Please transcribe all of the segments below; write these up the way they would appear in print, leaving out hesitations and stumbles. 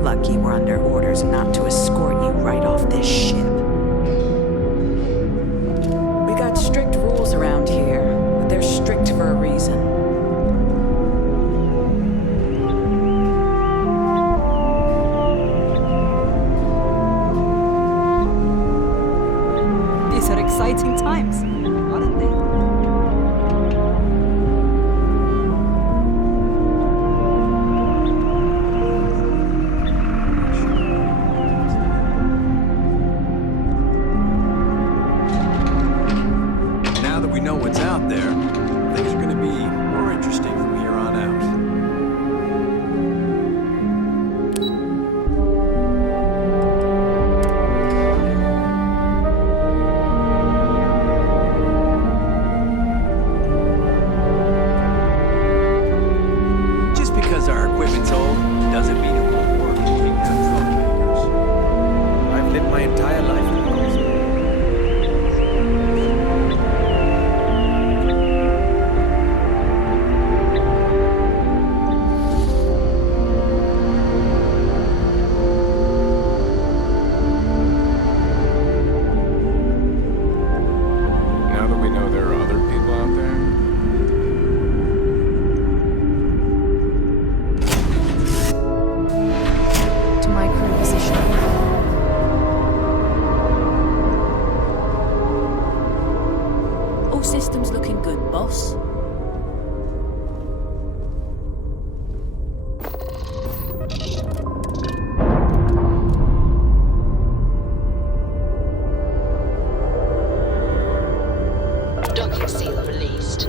Lucky we're under orders not to escort you right off this ship. We got strict rules around here, but they're strict for a reason. These are exciting times, aren't they? We know what's out there, things are going to be more interesting from here on out. Just because our equipment's old doesn't mean it won't work and take down troublemakers. I've lived my entire life in the coast. Systems looking good, boss. Docking seal released.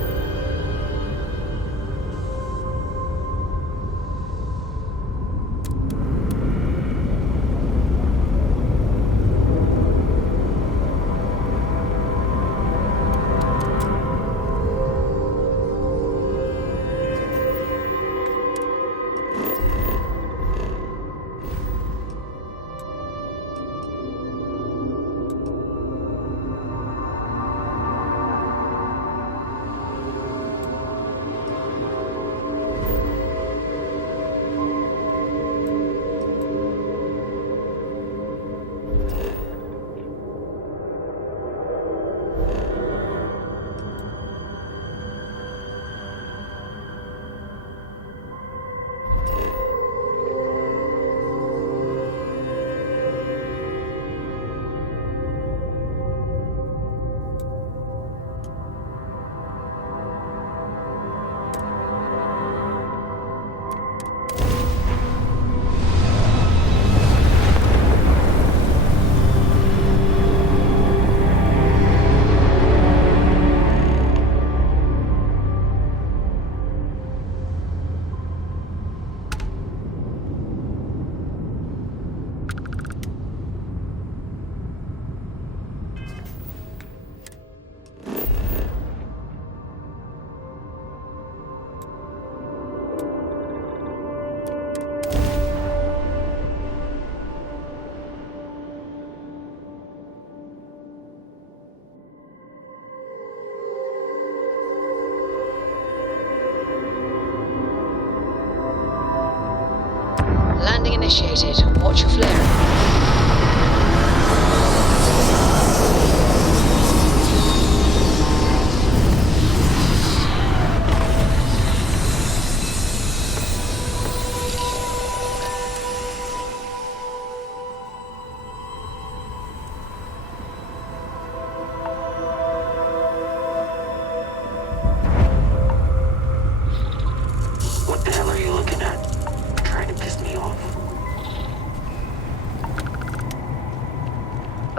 Landing initiated. Watch your flare. What the hell are you looking at? Trying to piss me off?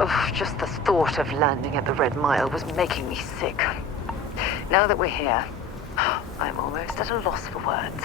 Oh, just the thought of landing at the Red Mile was making me sick. Now that we're here, I'm almost at a loss for words.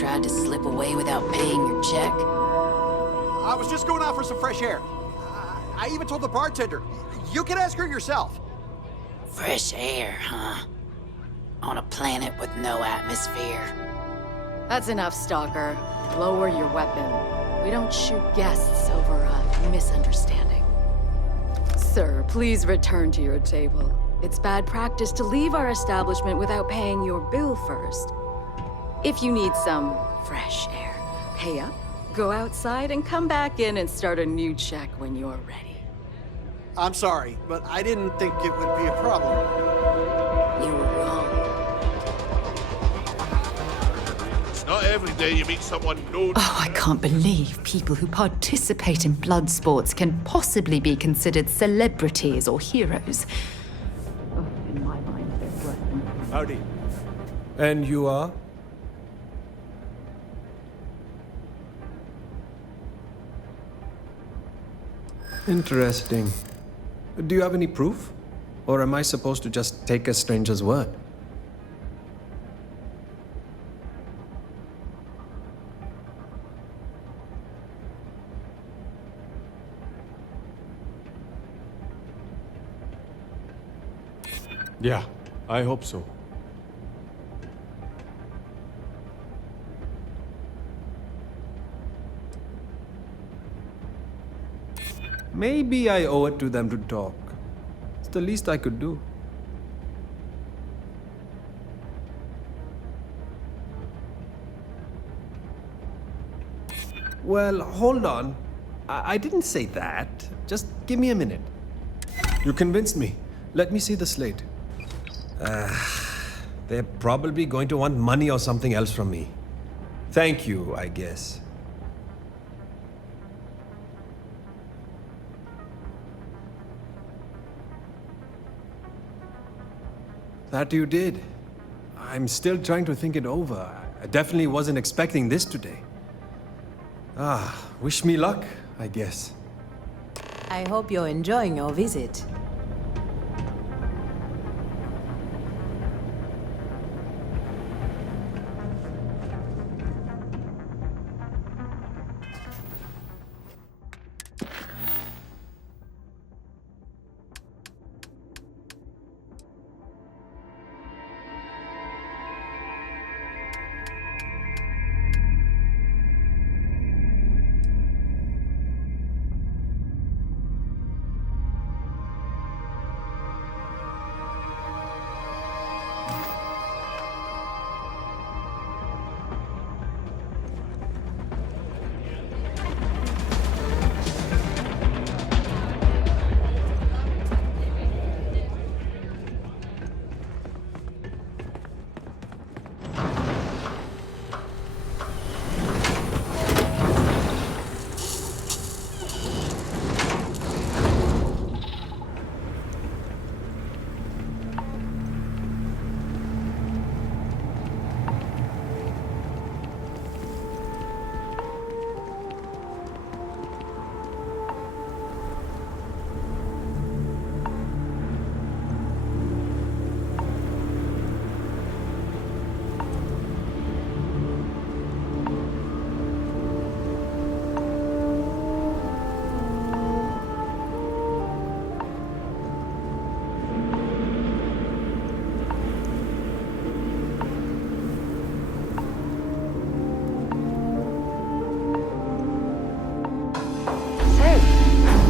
tried to slip away without paying your check? I was just going out for some fresh air. I even told the bartender. You can ask her yourself. Fresh air, huh? On a planet with no atmosphere. That's enough, Stalker. Lower your weapon. We don't shoot guests over a misunderstanding. Sir, please return to your table. It's bad practice to leave our establishment without paying your bill first. If you need some fresh air, pay up, go outside, and come back in and start a new check when you're ready. I'm sorry, but I didn't think it would be a problem. You were wrong. It's not every day you meet someone known. Oh, I can't believe people who participate in blood sports can possibly be considered celebrities or heroes. Oh, in my mind, they're worse than... Howdy. And you are? Interesting. Do you have any proof? Or am I supposed to just take a stranger's word? Yeah, I hope so. Maybe I owe it to them to talk. It's the least I could do. Well, hold on. I didn't say that. Just give me a minute. You convinced me. Let me see the slate. They're probably going to want money or something else from me. Thank you, I guess. That you did. I'm still trying to think it over. I definitely wasn't expecting this today. Wish me luck, I guess. I hope you're enjoying your visit.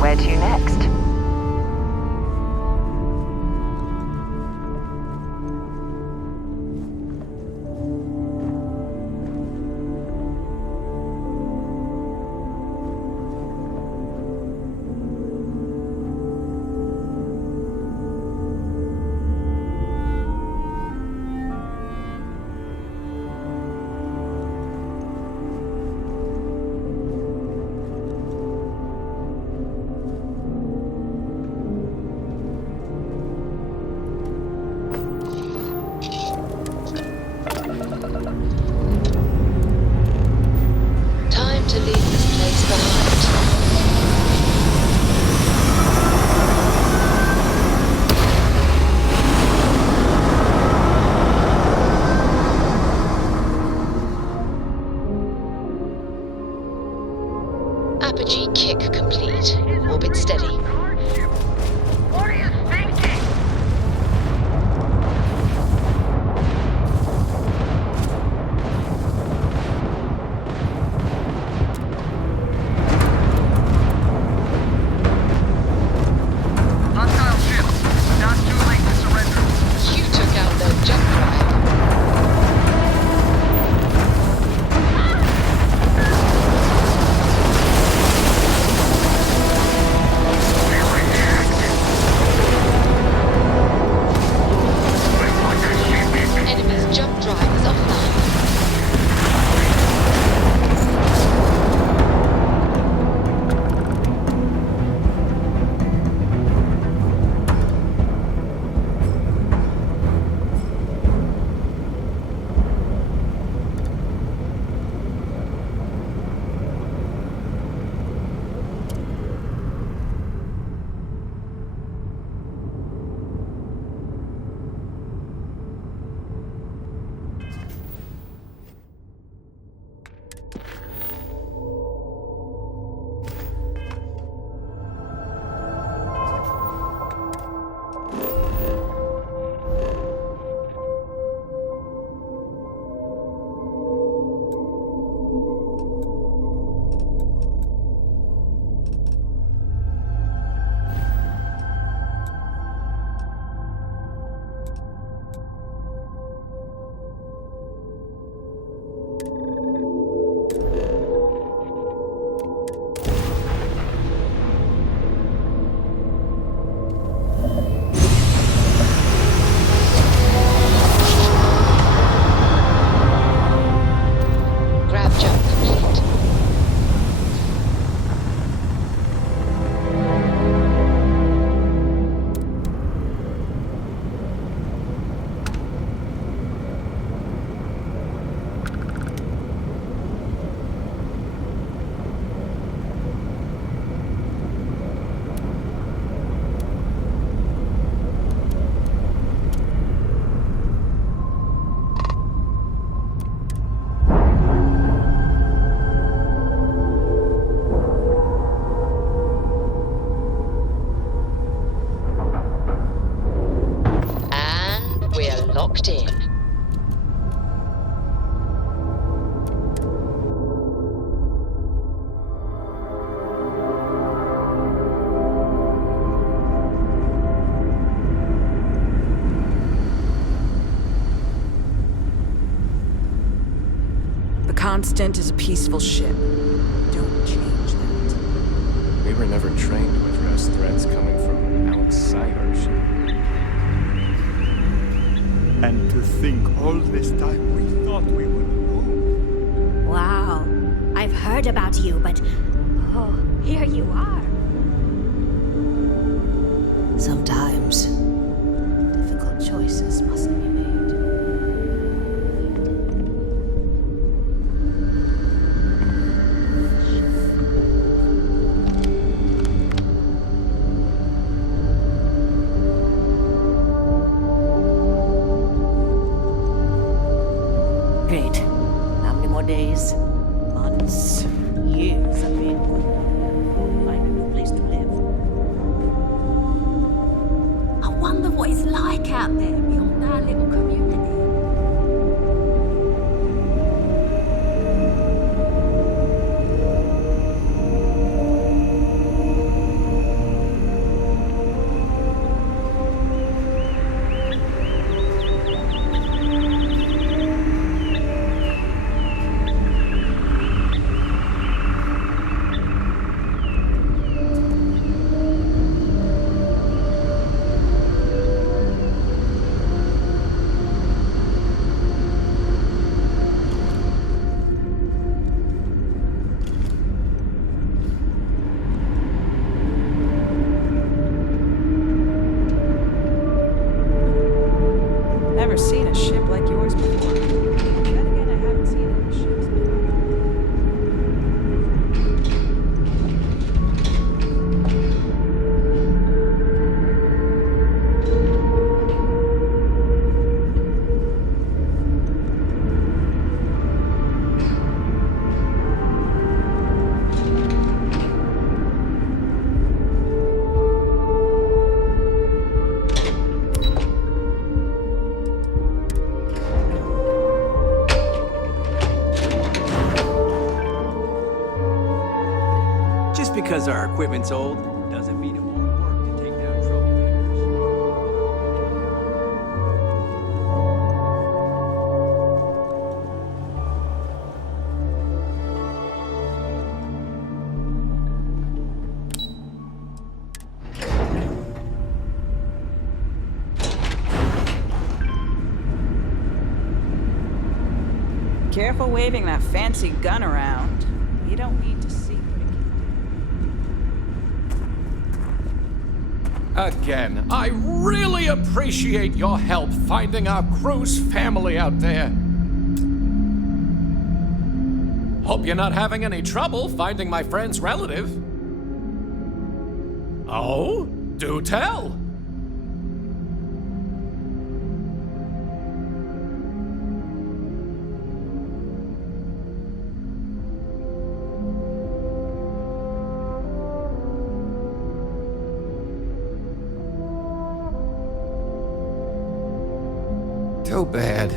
Where to next? Kick complete. Orbit steady. What are you thinking? Hostile ship. Not too late to surrender. You took out their jump drive. Enemy's jump drive is offline. Grab jump complete. And we're locked in. The Constant is a peaceful ship. Don't change that. We were never trained to address threats coming from outside our ship. And to think all this time we thought we would move. Wow. I've heard about you, but... Oh, here you are. Sometimes, difficult choices must be made. Great. How many more days? Months? Years of being find a new place to live. I wonder what it's like out there beyond our little community. because our equipment's old doesn't mean it won't work to take down troublemakers. Careful waving that fancy gun around. You don't need to see Again, I really appreciate your help finding our crew's family out there. Hope you're not having any trouble finding my friend's relative. Oh, do tell. Too bad.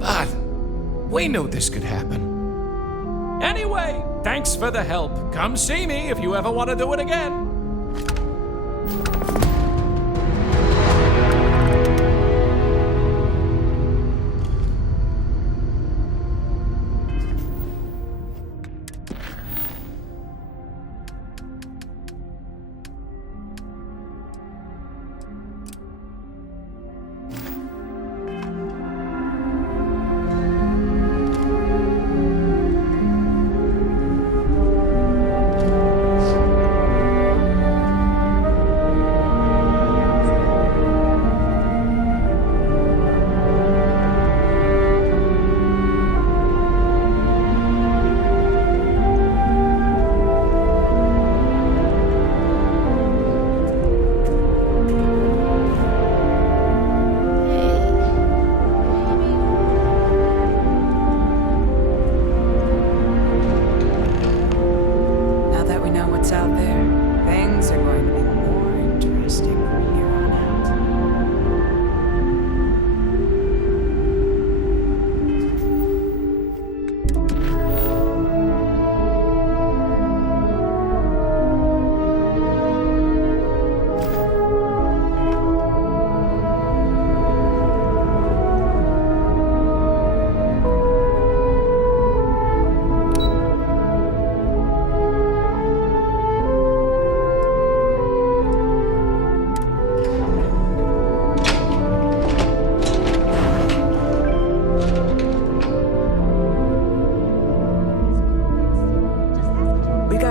But we knew this could happen. Anyway, thanks for the help. Come see me if you ever want to do it again.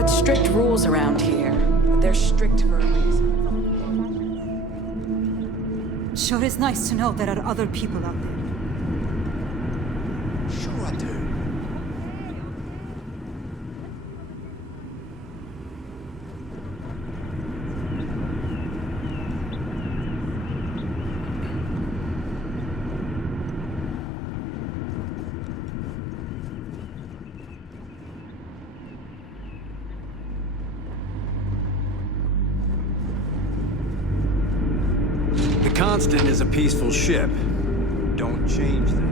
strict rules around here, but they're strict for a reason. Sure is nice to know there are other people out there. Sure I do. The Constant is a peaceful ship. Don't change that.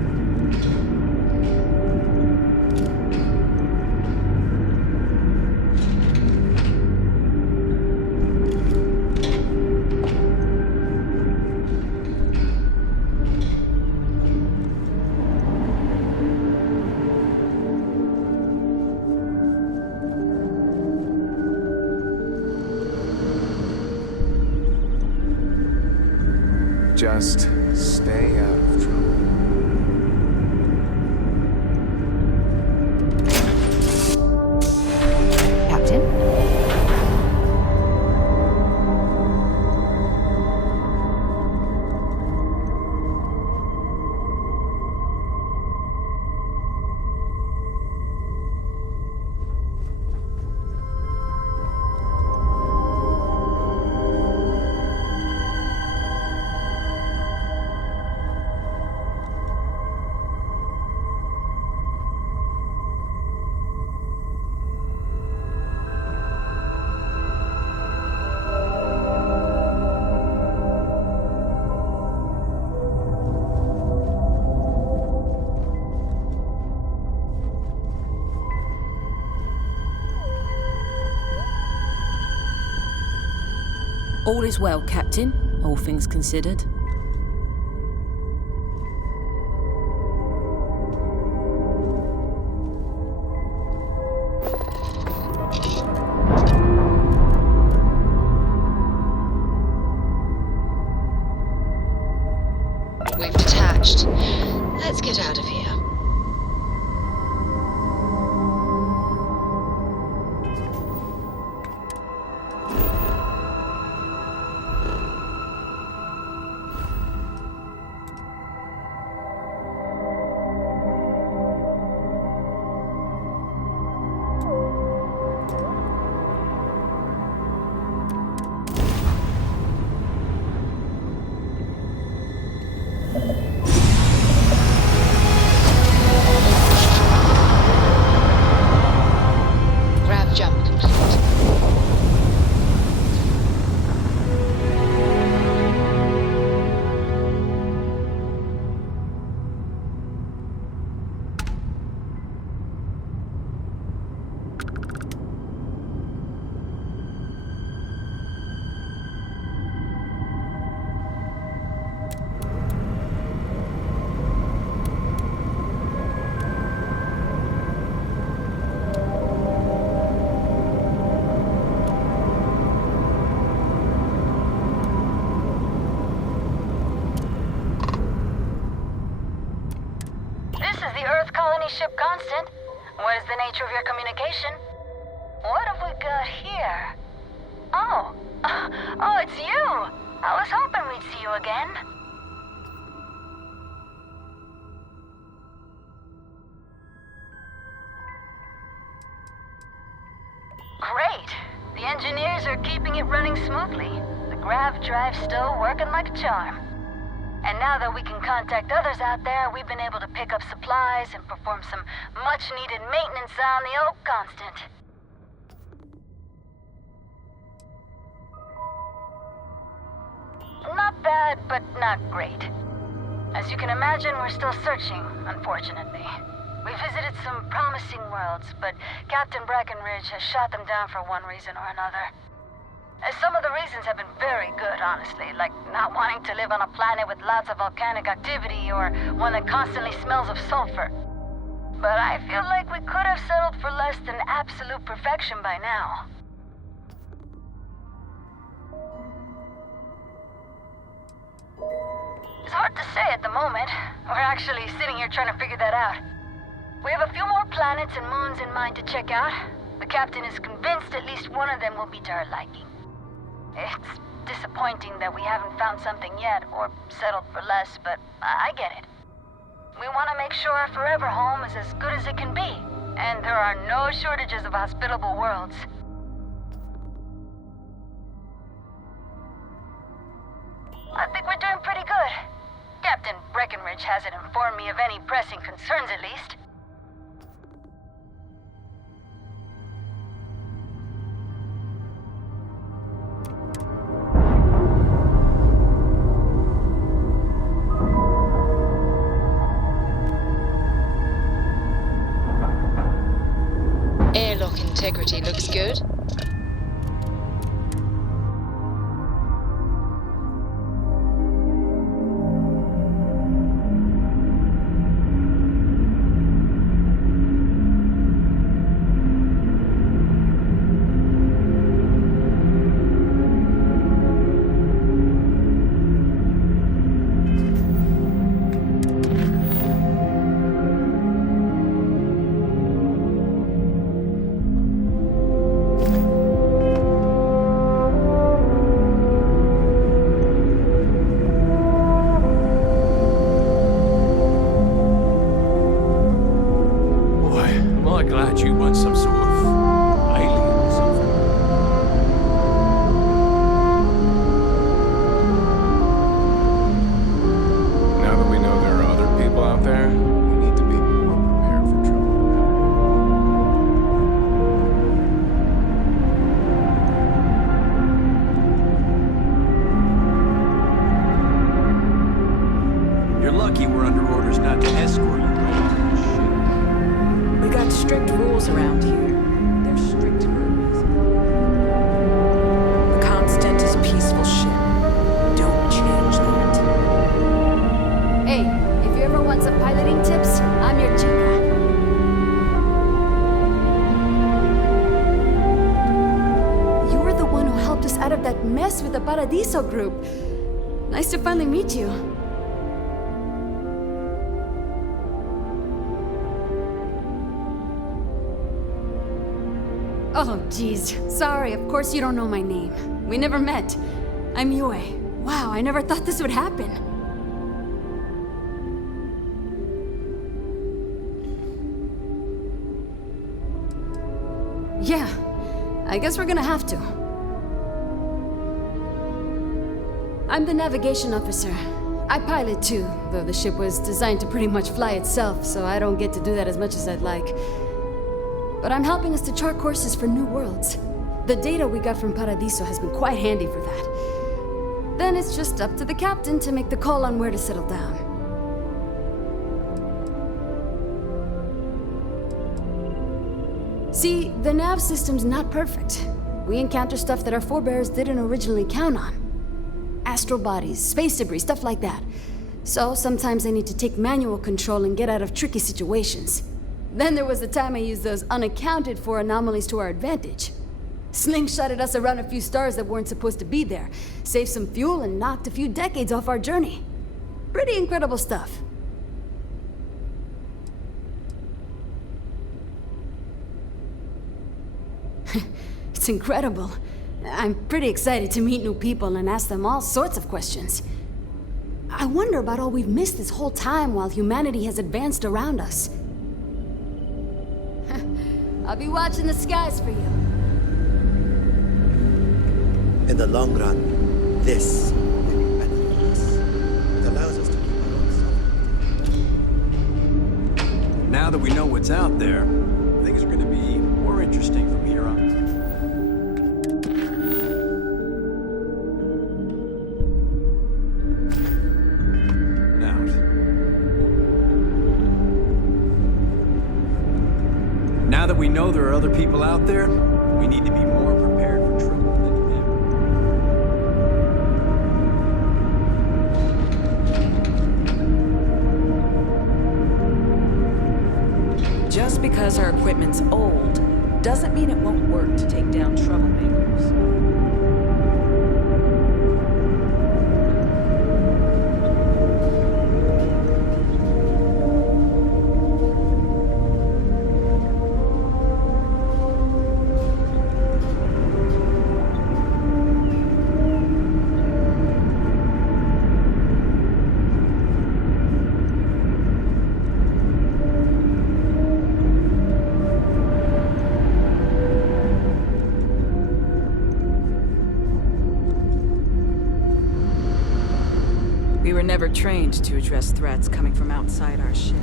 Just stay out of trouble. Captain? All is well, Captain, all things considered. We've detached. Let's get out of here. Grab jump complete. This is the Earth colony ship Constant. What is the nature of your communication? What have we got here? Oh, it's you! I was hoping we'd see you again. Great! The engineers are keeping it running smoothly. The grav drive's still working like a charm. And now that we can contact others out there, we've been able to pick up supplies and perform some much-needed maintenance on the old Constant. Not bad, but not great. As you can imagine, we're still searching, unfortunately. We visited some promising worlds, but Captain Breckenridge has shot them down for one reason or another. Some of the reasons have been very good, honestly, like not wanting to live on a planet with lots of volcanic activity or one that constantly smells of sulfur. But I feel like we could have settled for less than absolute perfection by now. It's hard to say at the moment. We're actually sitting here trying to figure that out. We have a few more planets and moons in mind to check out. The captain is convinced at least one of them will be to her liking. It's disappointing that we haven't found something yet, or settled for less, but I get it. We want to make sure our forever home is as good as it can be, and there are no shortages of hospitable worlds. I think we're doing pretty good. Captain Breckenridge hasn't informed me of any pressing concerns, at least. Airlock integrity looks good. Glad you want some sort of alien or something. Now that we know there are other people out there, we need to be more prepared for trouble. You're lucky we're under orders not to escort you. We got strict rules around here. They're strict for a reason. The Constant is a peaceful guest with the Paradiso group. Nice to finally meet you. Oh, geez. Sorry, of course you don't know my name. We never met. I'm Yue. Wow, I never thought this would happen. Yeah, I guess we're gonna have to. I'm the navigation officer. I pilot too, though the ship was designed to pretty much fly itself, so I don't get to do that as much as I'd like. But I'm helping us to chart courses for new worlds. The data we got from Paradiso has been quite handy for that. Then it's just up to the captain to make the call on where to settle down. See, the nav system's not perfect. We encounter stuff that our forebears didn't originally count on. Astral bodies, space debris, stuff like that. So sometimes I need to take manual control and get out of tricky situations. Then there was the time I used those unaccounted for anomalies to our advantage. Slingshotted us around a few stars that weren't supposed to be there, saved some fuel and knocked a few decades off our journey. Pretty incredible stuff. It's incredible. I'm pretty excited to meet new people and ask them all sorts of questions. I wonder about all we've missed this whole time while humanity has advanced around us. I'll be watching the skies for you. In the long run, this will be better for us. It allows us to keep our own soul. Now that we know what's out there, things are going to be more interesting from here on. Now that we know there are other people out there, we need to be more prepared for trouble than ever. Just because our equipment's old doesn't mean it won't work to take down troublemakers. We were never trained to address threats coming from outside our ship.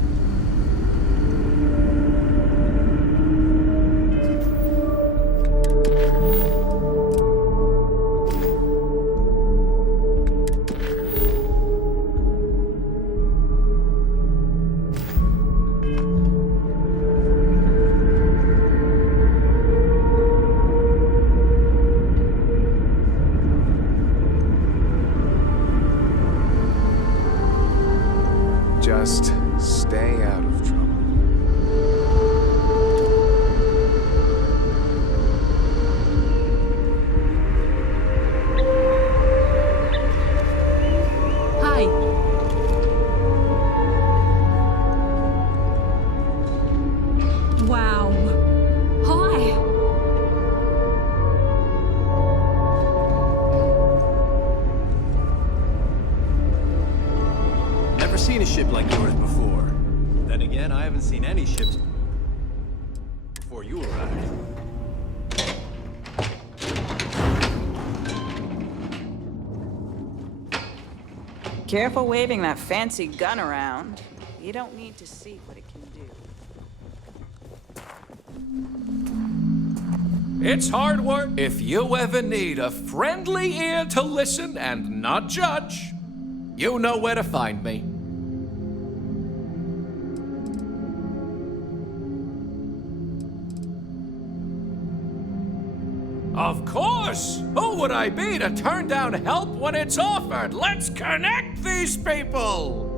Just stay out of trouble. Hi. Wow. Hi. Never seen a ship like yours before. Then again, I haven't seen any ships before you arrived. Careful waving that fancy gun around. You don't need to see what it can do. It's hard work. If you ever need a friendly ear to listen and not judge, you know where to find me. Of course! Who would I be to turn down help when it's offered? Let's connect these people!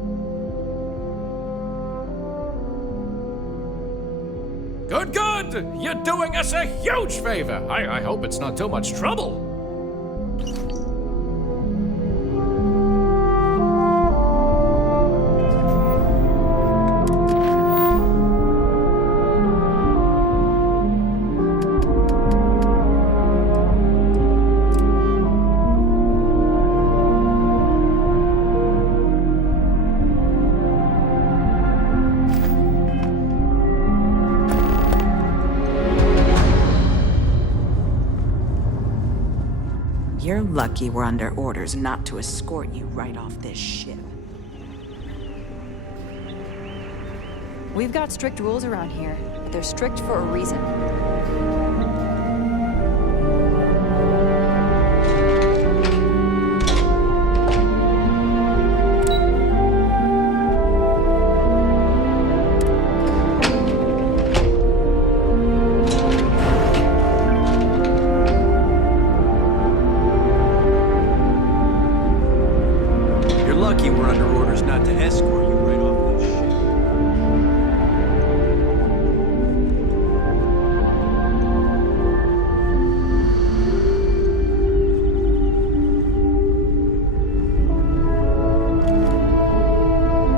Good, good! You're doing us a huge favor. I hope it's not too much trouble. You're lucky we're under orders not to escort you right off this ship. We've got strict rules around here, but they're strict for a reason. You're lucky we're under orders not to escort you right off this ship.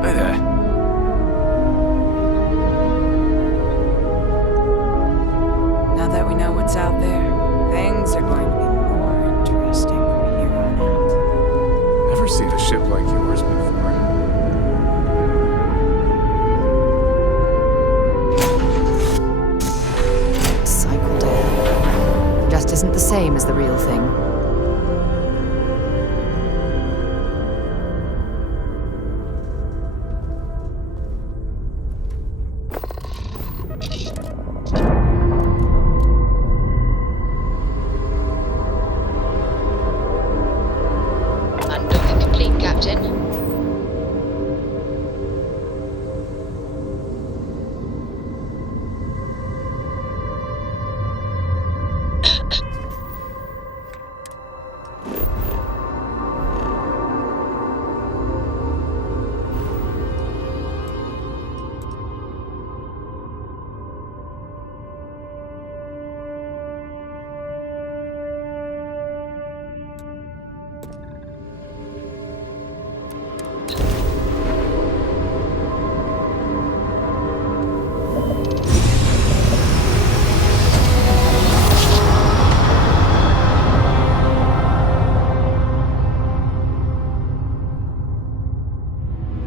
Hey there. Now that we know what's out there, things are going to be more interesting from here on out. Never seen a ship like yours before. Cycled air. Just isn't the same as the real thing. Undocking complete, Captain.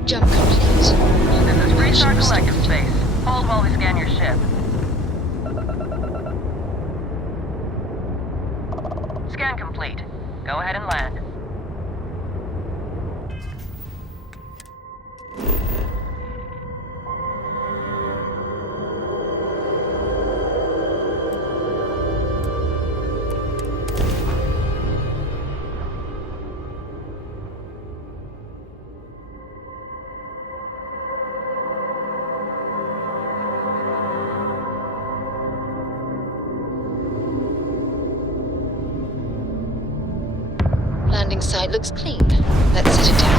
Jump complete. This is Restart Collective Space. Hold while we scan your ship. Scan complete. Go ahead and land. Landing site looks clean. Let's set it down.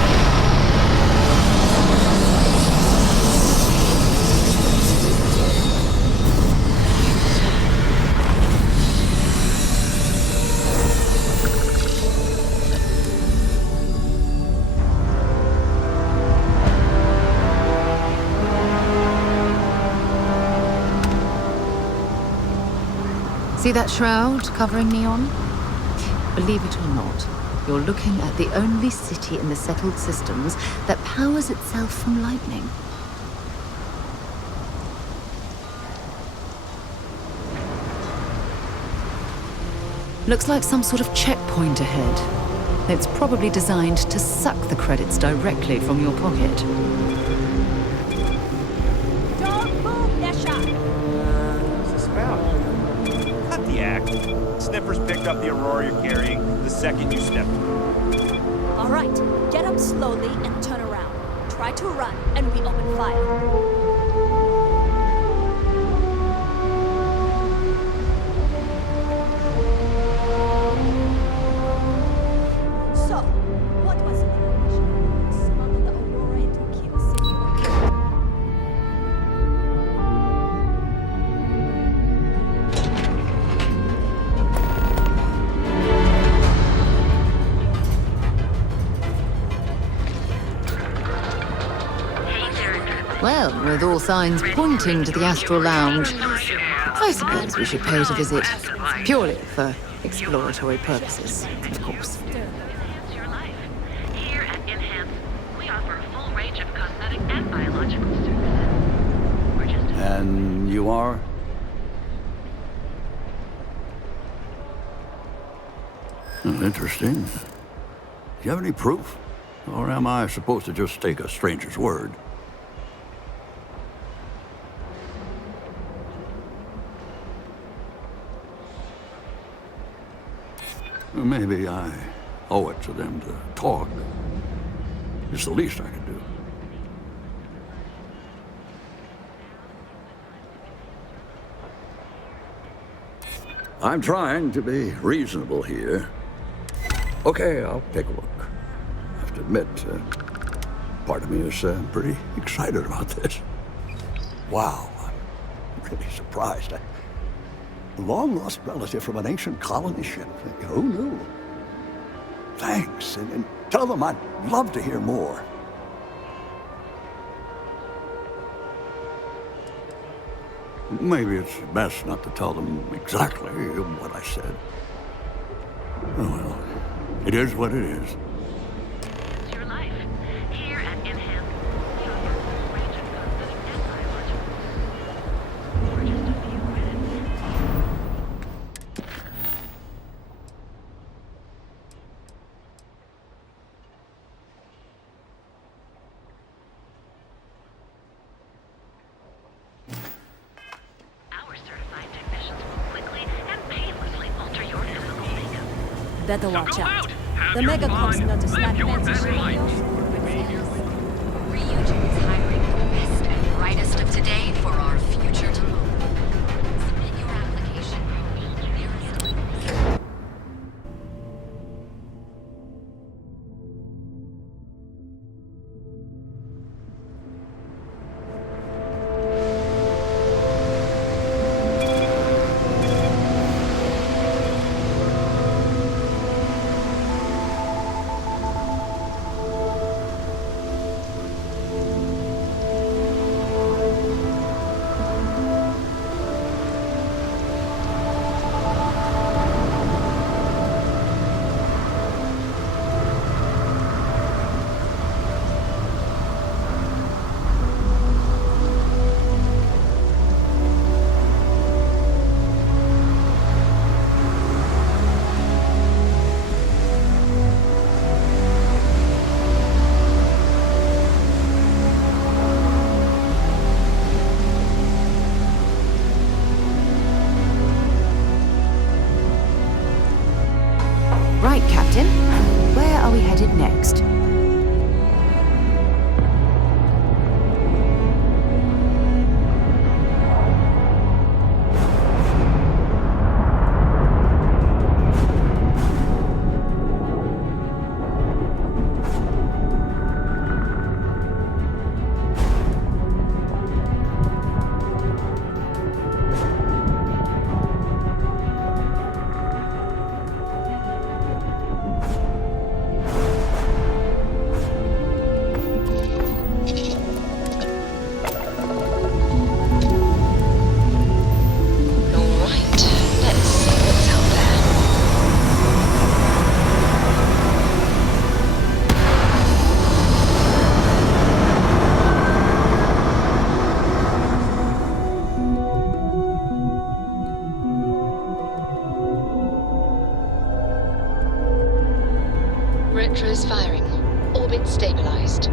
See that shroud covering Neon? Believe it or not, you're looking at the only city in the settled systems that powers itself from lightning. Looks like some sort of checkpoint ahead. It's probably designed to suck the credits directly from your pocket. Don't move, Nesha! What's this about? Cut the act. Sniffers picked up the Aurora you're carrying the second you stepped through. All right, get up slowly and turn around. Try to run, and we open fire. So, what was it? Smuggle the Aurora into Kiva City. Well, with all signs pointing to the Astral Lounge, I suppose we should pay it a visit. Purely for exploratory purposes, of course. Here at Enhance, we offer a full range of cosmetic and biological services. We're just And you are? Interesting. Do you have any proof? Or am I supposed to just take a stranger's word? Maybe I owe it to them to talk. It's the least I can do. I'm trying to be reasonable here. Okay, I'll take a look. I have to admit, part of me is pretty excited about this. Wow, I'm really surprised. A long-lost relative from an ancient colony ship. Who knew? Thanks, and tell them I'd love to hear more. Maybe it's best not to tell them exactly what I said. Oh well, it is what it is. It's your life. Here at Inham, we offer a full range of cosmetic and biologicals. For just a few minutes. Our certified technicians will quickly and painlessly alter your physical makeup. Better watch go out. out, have The your mega fun, cops not to snap live your fancy best shit life. Ryujin is hiring the best and brightest of today for our future tomorrow. Submit your application at the nearest. Right, Captain. Where are we headed next? Retros firing. Orbit stabilized.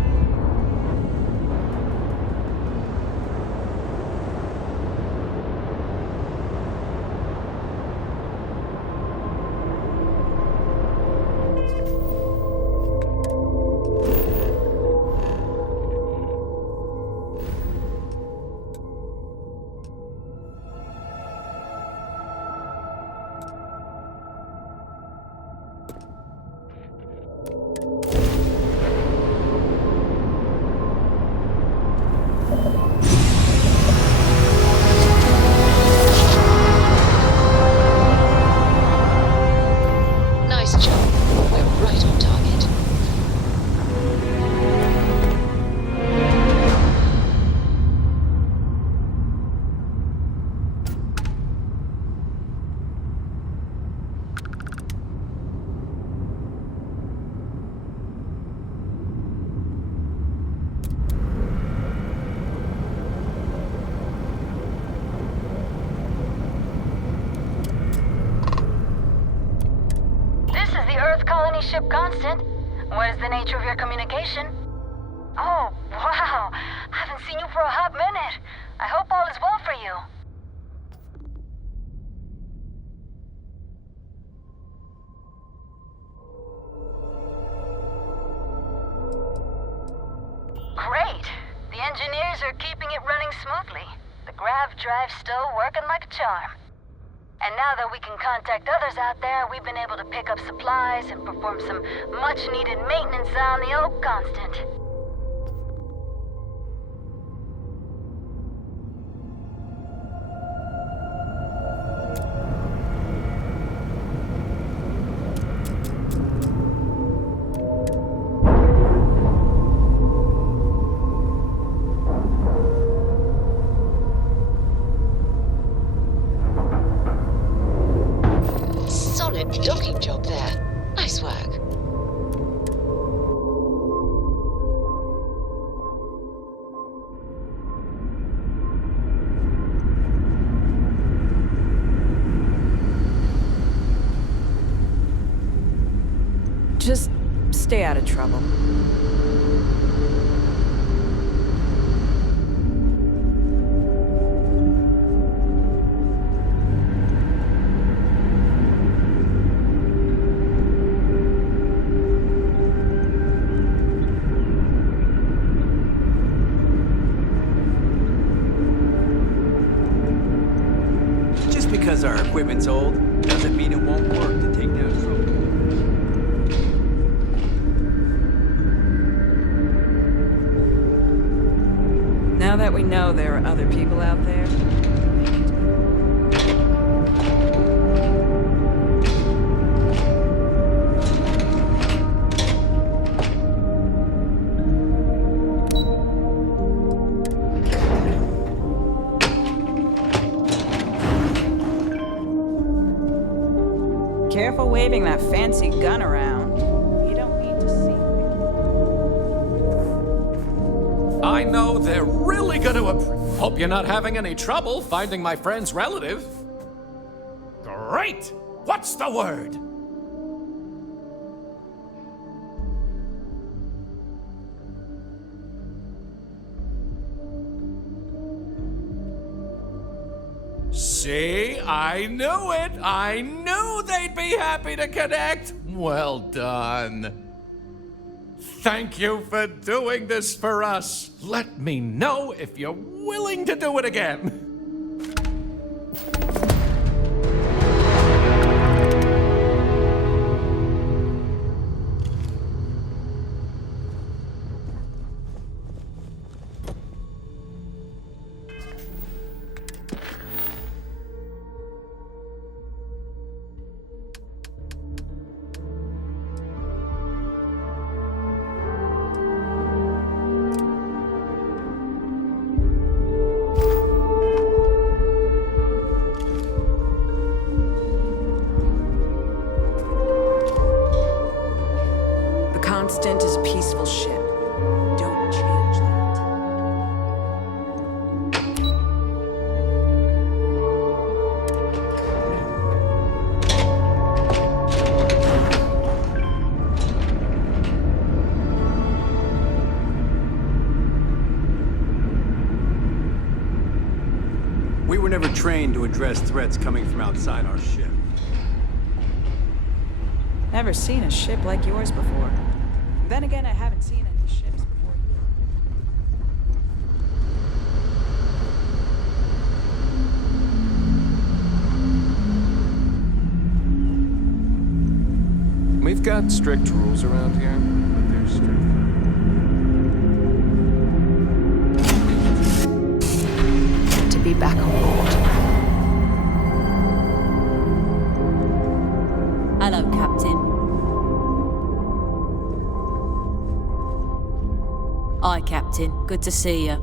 ship constant. What is the nature of your communication? Oh, wow. I haven't seen you for a hot minute. I hope all is well for you. Great. The engineers are keeping it running smoothly. The grav drive's still working like a charm. And now that we can contact others out there, we've been able to pick up supplies and perform some much-needed maintenance on the Oak Constant. Solid docking job there. Nice work. Just stay out of trouble. Just because our equipment's old doesn't mean it won't work to take down trophies. Now that we know there are other people out there, careful waving that fancy gun around. You don't need to see. I know they're really gonna hope you're not having any trouble finding my friend's relative. Great! What's the word? See, I knew it! I knew they'd be happy to connect! Well done. Thank you for doing this for us. Let me know if you're willing to do it again. Constant is a peaceful ship. Don't change that. We were never trained to address threats coming from outside our ship. Never seen a ship like yours before. Then again, I haven't seen any ships before you. We've got strict rules around here, but they're strict. To be back on board. Hello, Captain. Hi, Captain. Good to see you.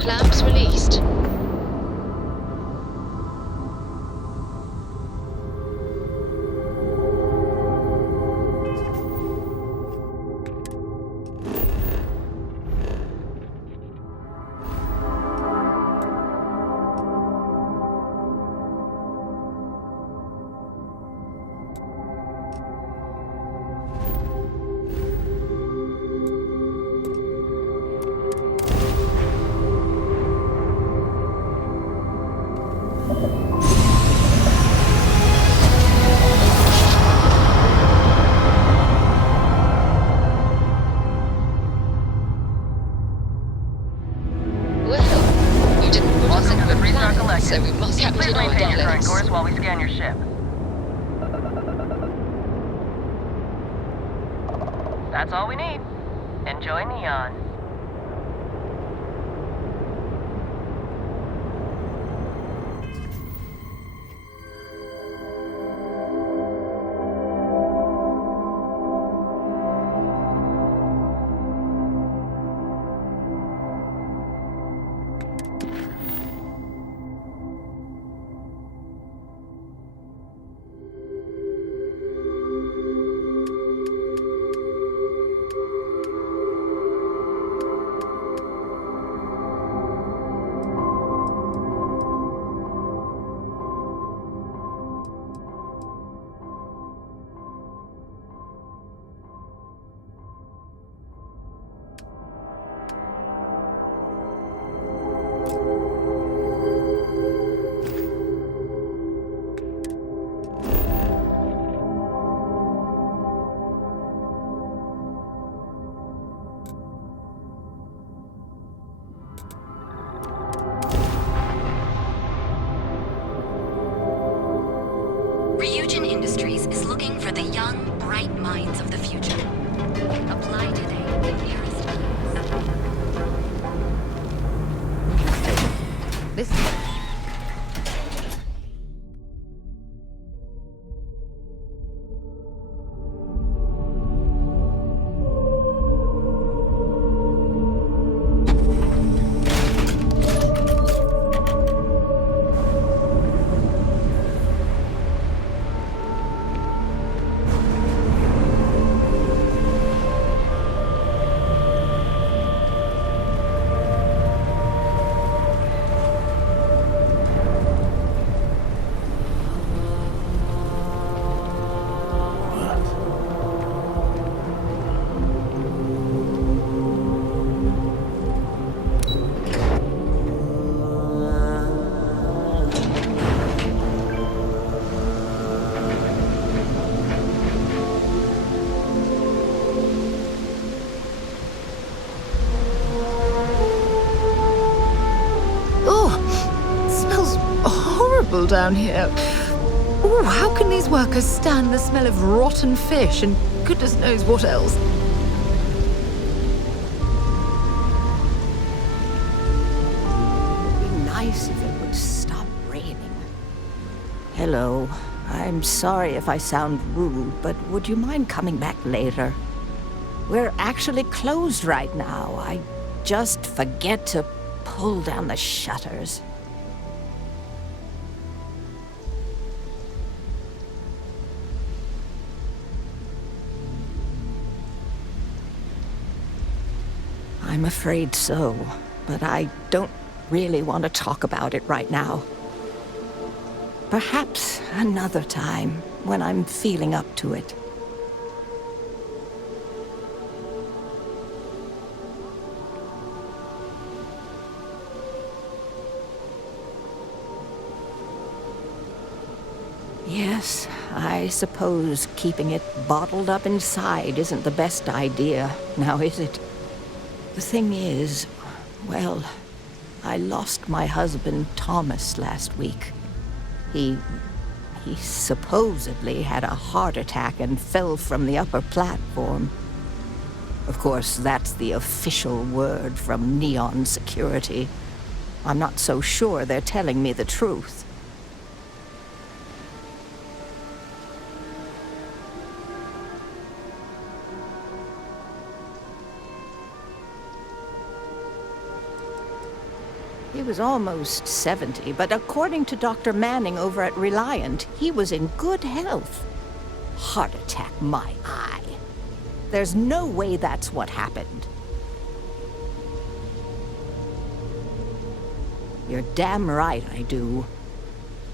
Clamps released. passing Welcome to the good Restock planning, Collective. so we must have Please to know our maintain your current darlings. course while we scan your ship. That's all we need. Enjoy Neon. Ryujin Industries is looking for the young, bright minds of the future. Apply today at the nearest place. This. Down here. Ooh, how can these workers stand the smell of rotten fish and goodness knows what else? It'd be nice if it would stop raining. Hello. I'm sorry if I sound rude, but would you mind coming back later? We're actually closed right now. I just forget to pull down the shutters. I'm afraid so, but I don't really want to talk about it right now. Perhaps another time, when I'm feeling up to it. Yes, I suppose keeping it bottled up inside isn't the best idea, now is it? The thing is, well, I lost my husband Thomas last week. He supposedly had a heart attack and fell from the upper platform. Of course, that's the official word from Neon Security. I'm not so sure they're telling me the truth. He was almost 70, but according to Dr. Manning over at Reliant, he was in good health. Heart attack, my eye. There's no way that's what happened. You're damn right I do.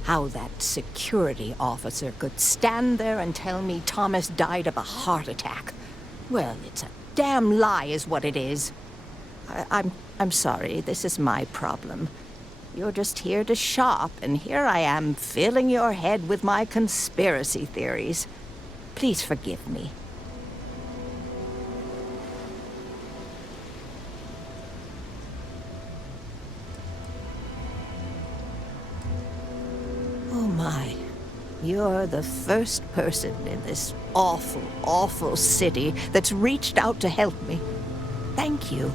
How that security officer could stand there and tell me Thomas died of a heart attack. Well, it's a damn lie is what it is. I'm sorry, this is my problem. You're just here to shop, and here I am filling your head with my conspiracy theories. Please forgive me. My, you're the first person in this awful, awful city that's reached out to help me. Thank you.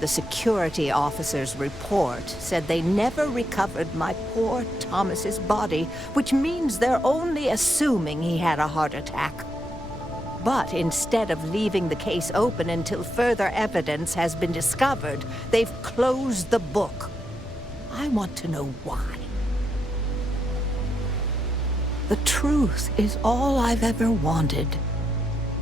The security officer's report said they never recovered my poor Thomas's body, which means they're only assuming he had a heart attack. But instead of leaving the case open until further evidence has been discovered, they've closed the book. I want to know why. The truth is all I've ever wanted.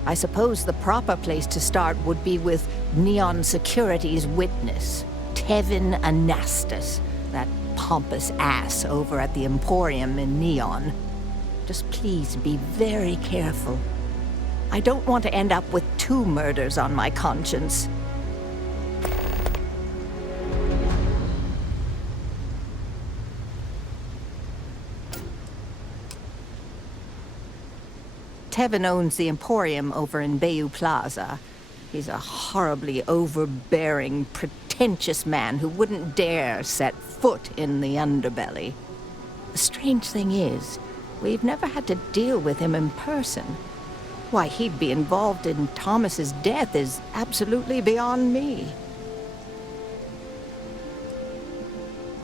I suppose the proper place to start would be with Neon Security's witness, Tevin Anastas, that pompous ass over at the Emporium in Neon. Just please be very careful. I don't want to end up with 2 murders on my conscience. Tevin owns the Emporium over in Bayou Plaza. He's a horribly overbearing, pretentious man who wouldn't dare set foot in the underbelly. The strange thing is, we've never had to deal with him in person. Why he'd be involved in Thomas's death is absolutely beyond me.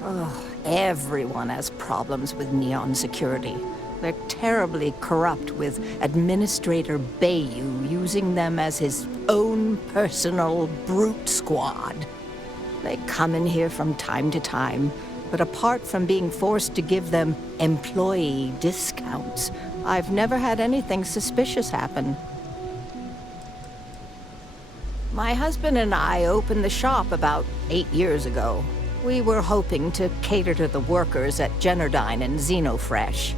Oh, everyone has problems with Neon Security. They're terribly corrupt, with Administrator Bayou using them as his own personal brute squad. They come in here from time to time, but apart from being forced to give them employee discounts, I've never had anything suspicious happen. My husband and I opened the shop about 8 years ago. We were hoping to cater to the workers at Generdyne and Xenofresh.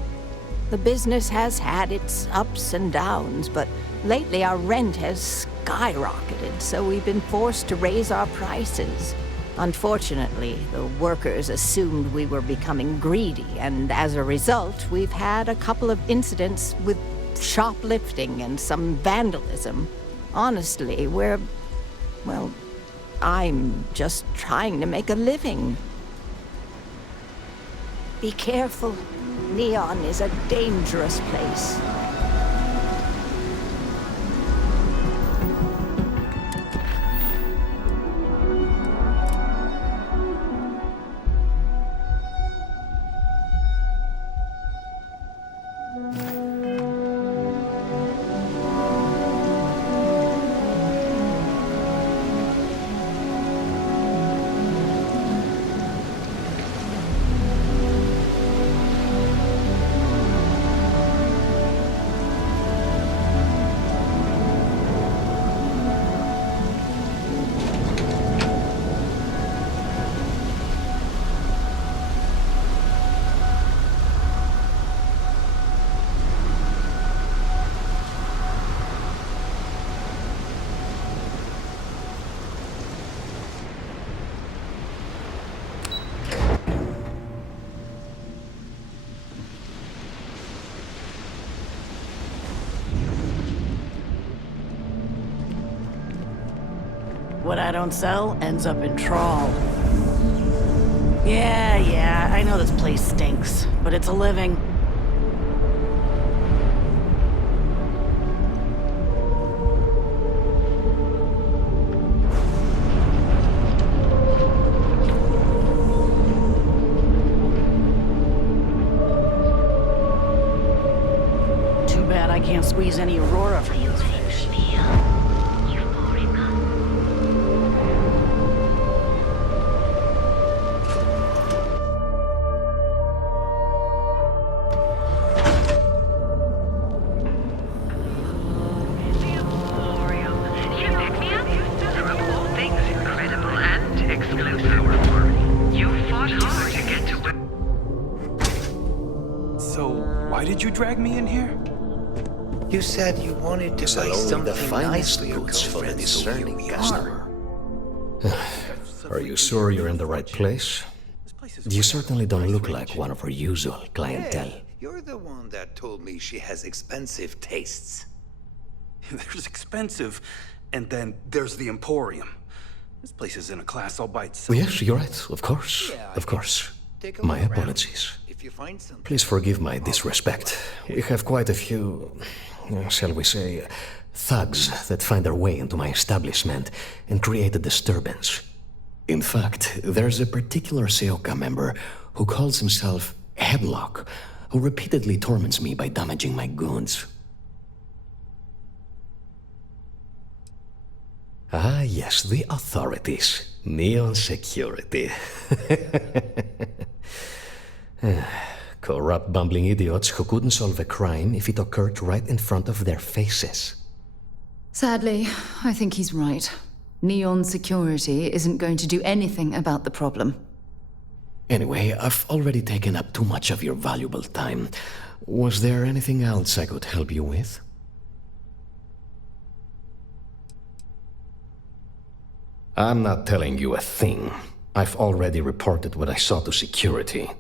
The business has had its ups and downs, but lately our rent has skyrocketed, so we've been forced to raise our prices. Unfortunately, the workers assumed we were becoming greedy, and as a result, we've had a couple of incidents with shoplifting and some vandalism. Honestly, I'm just trying to make a living. Be careful. Neon is a dangerous place. What I don't sell ends up in trawl. Yeah, I know this place stinks, but it's a living. Too bad I can't squeeze any Aurora from this fish. Why did you drag me in here? You said you wanted to buy something nice for your for a discerning customer. Are you sure you're in the right place? You certainly don't look like one of our usual clientele. Hey, you're the one that told me she has expensive tastes. There's expensive, and then there's the Emporium. This place is in a class all by itself. Yes, you're right. Of course. Of course. My apologies. Please forgive my disrespect. We have quite a few, shall we say, thugs that find their way into my establishment and create a disturbance. In fact, there's a particular Seoka member who calls himself Headlock, who repeatedly torments me by damaging my goods. Ah, yes, the authorities. Neon security. Corrupt, bumbling idiots who couldn't solve a crime if it occurred right in front of their faces. Sadly, I think he's right. Neon security isn't going to do anything about the problem. Anyway, I've already taken up too much of your valuable time. Was there anything else I could help you with? I'm not telling you a thing. I've already reported what I saw to security.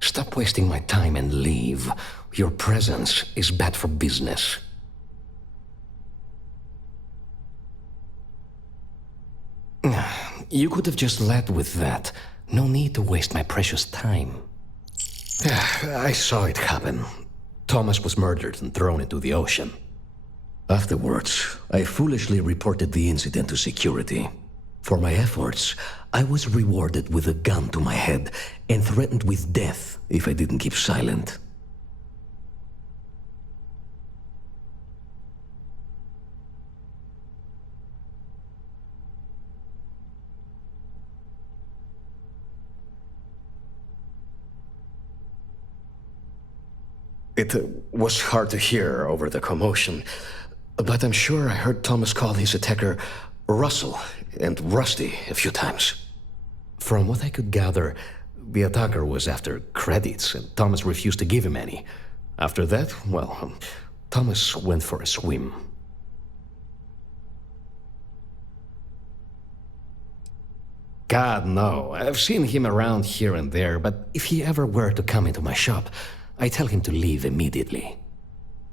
Stop wasting my time and leave. Your presence is bad for business. You could have just led with that. No need to waste my precious time. I saw it happen. Thomas was murdered and thrown into the ocean. Afterwards, I foolishly reported the incident to security. For my efforts, I was rewarded with a gun to my head and threatened with death if I didn't keep silent. It was hard to hear over the commotion, but I'm sure I heard Thomas call his attacker Russell and Rusty a few times. From what I could gather, the attacker was after credits, and Thomas refused to give him any. After that, well, Thomas went for a swim. God, no. I've seen him around here and there, but if he ever were to come into my shop, I tell him to leave immediately.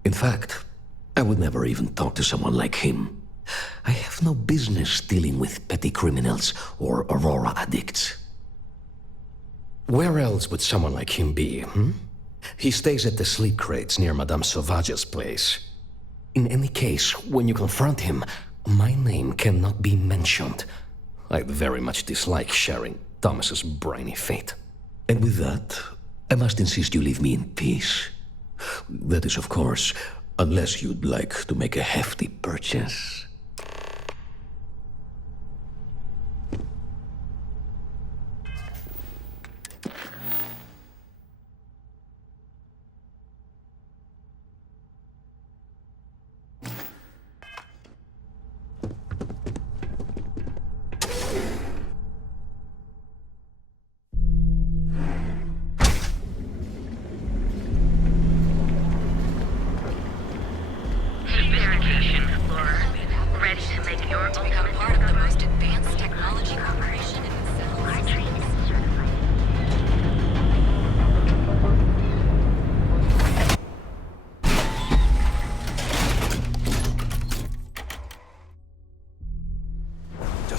In fact, I would never even talk to someone like him. I have no business dealing with petty criminals or Aurora addicts. Where else would someone like him be, He stays at the sleep crates near Madame Sauvage's place. In any case, when you confront him, my name cannot be mentioned. I'd very much dislike sharing Thomas's briny fate. And with that, I must insist you leave me in peace. That is, of course, unless you'd like to make a hefty purchase.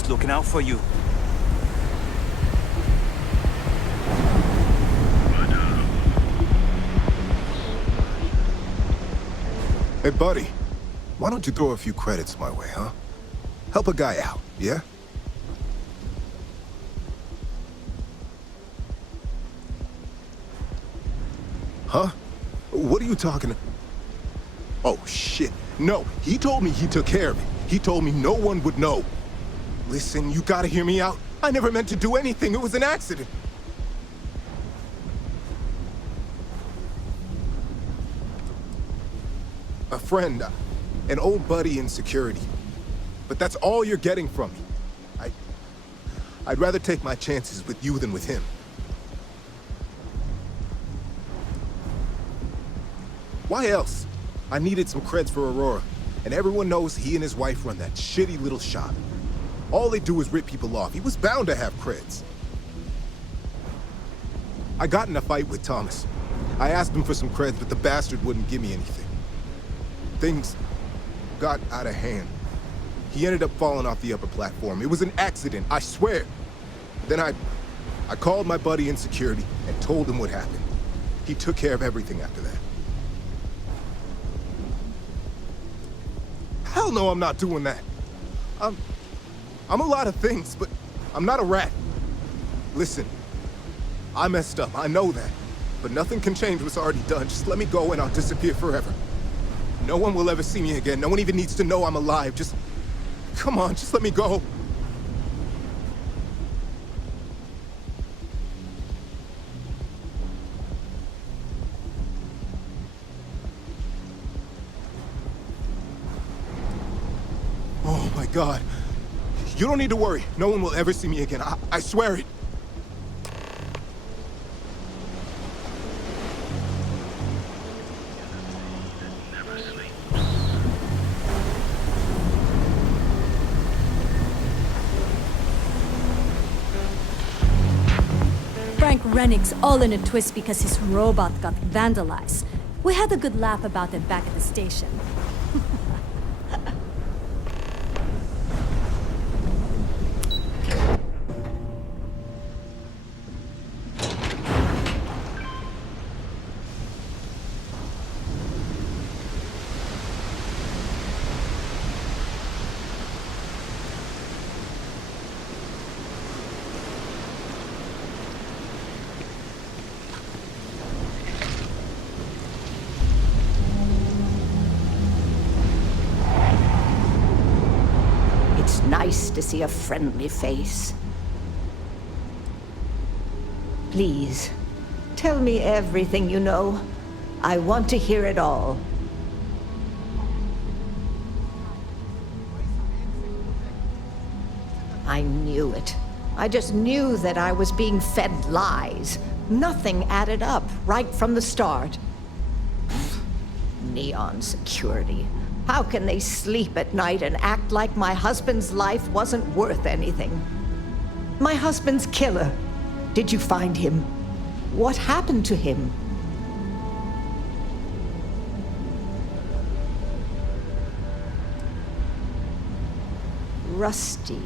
Looking out for you. Hey, buddy. Why don't you throw a few credits my way, huh? Help a guy out, yeah? Huh? What are you talking about? Oh, shit. No, he told me he took care of it. He told me no one would know. Listen, you gotta hear me out. I never meant to do anything. It was an accident. A friend, an old buddy in security. But that's all you're getting from me. I'd rather take my chances with you than with him. Why else? I needed some creds for Aurora, and everyone knows he and his wife run that shitty little shop. All they do is rip people off. He was bound to have creds. I got in a fight with Thomas. I asked him for some creds, but the bastard wouldn't give me anything. Things got out of hand. He ended up falling off the upper platform. It was an accident, I swear. Then I called my buddy in security and told him what happened. He took care of everything after that. Hell no, I'm not doing that. I'm a lot of things, but I'm not a rat. Listen, I messed up, I know that. But nothing can change what's already done. Just let me go and I'll disappear forever. No one will ever see me again. No one even needs to know I'm alive. Just, come on, just let me go. Oh my God. You don't need to worry. No one will ever see me again. I swear it. Frank Rennick's all in a twist because his robot got vandalized. We had a good laugh about it back at the station. Nice to see a friendly face. Please, tell me everything you know. I want to hear it all. I knew it. I just knew that I was being fed lies. Nothing added up right from the start. Neon security. How can they sleep at night and act like my husband's life wasn't worth anything? My husband's killer. Did you find him? What happened to him? Rusty.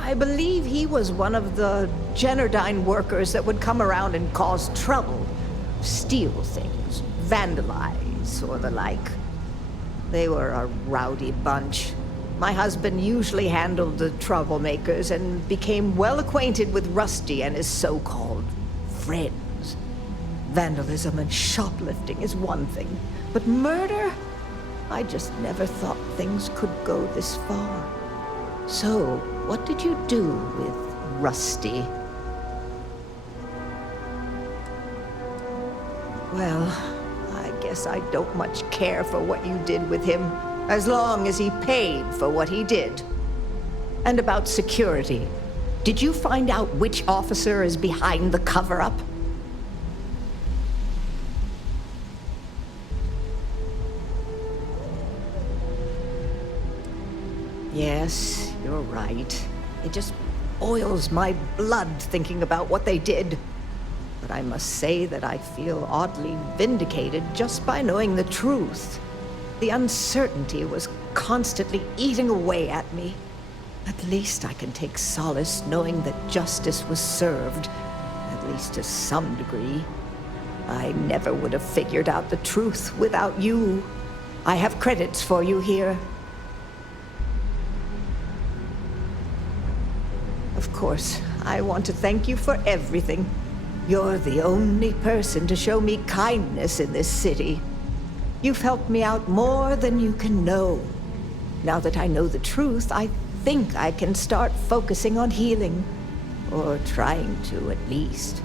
I believe he was one of the Generdyne workers that would come around and cause trouble. Steal things, vandalize, or the like. They were a rowdy bunch. My husband usually handled the troublemakers and became well acquainted with Rusty and his so-called friends. Vandalism and shoplifting is one thing, but murder? I just never thought things could go this far. So, what did you do with Rusty? Well, I guess I don't much care for what you did with him, as long as he paid for what he did. And about security, did you find out which officer is behind the cover-up? Yes, you're right. It just boils my blood thinking about what they did. But I must say that I feel oddly vindicated just by knowing the truth. The uncertainty was constantly eating away at me. At least I can take solace knowing that justice was served, at least to some degree. I never would have figured out the truth without you. I have credits for you here. Of course, I want to thank you for everything. You're the only person to show me kindness in this city. You've helped me out more than you can know. Now that I know the truth, I think I can start focusing on healing. Or trying to, at least.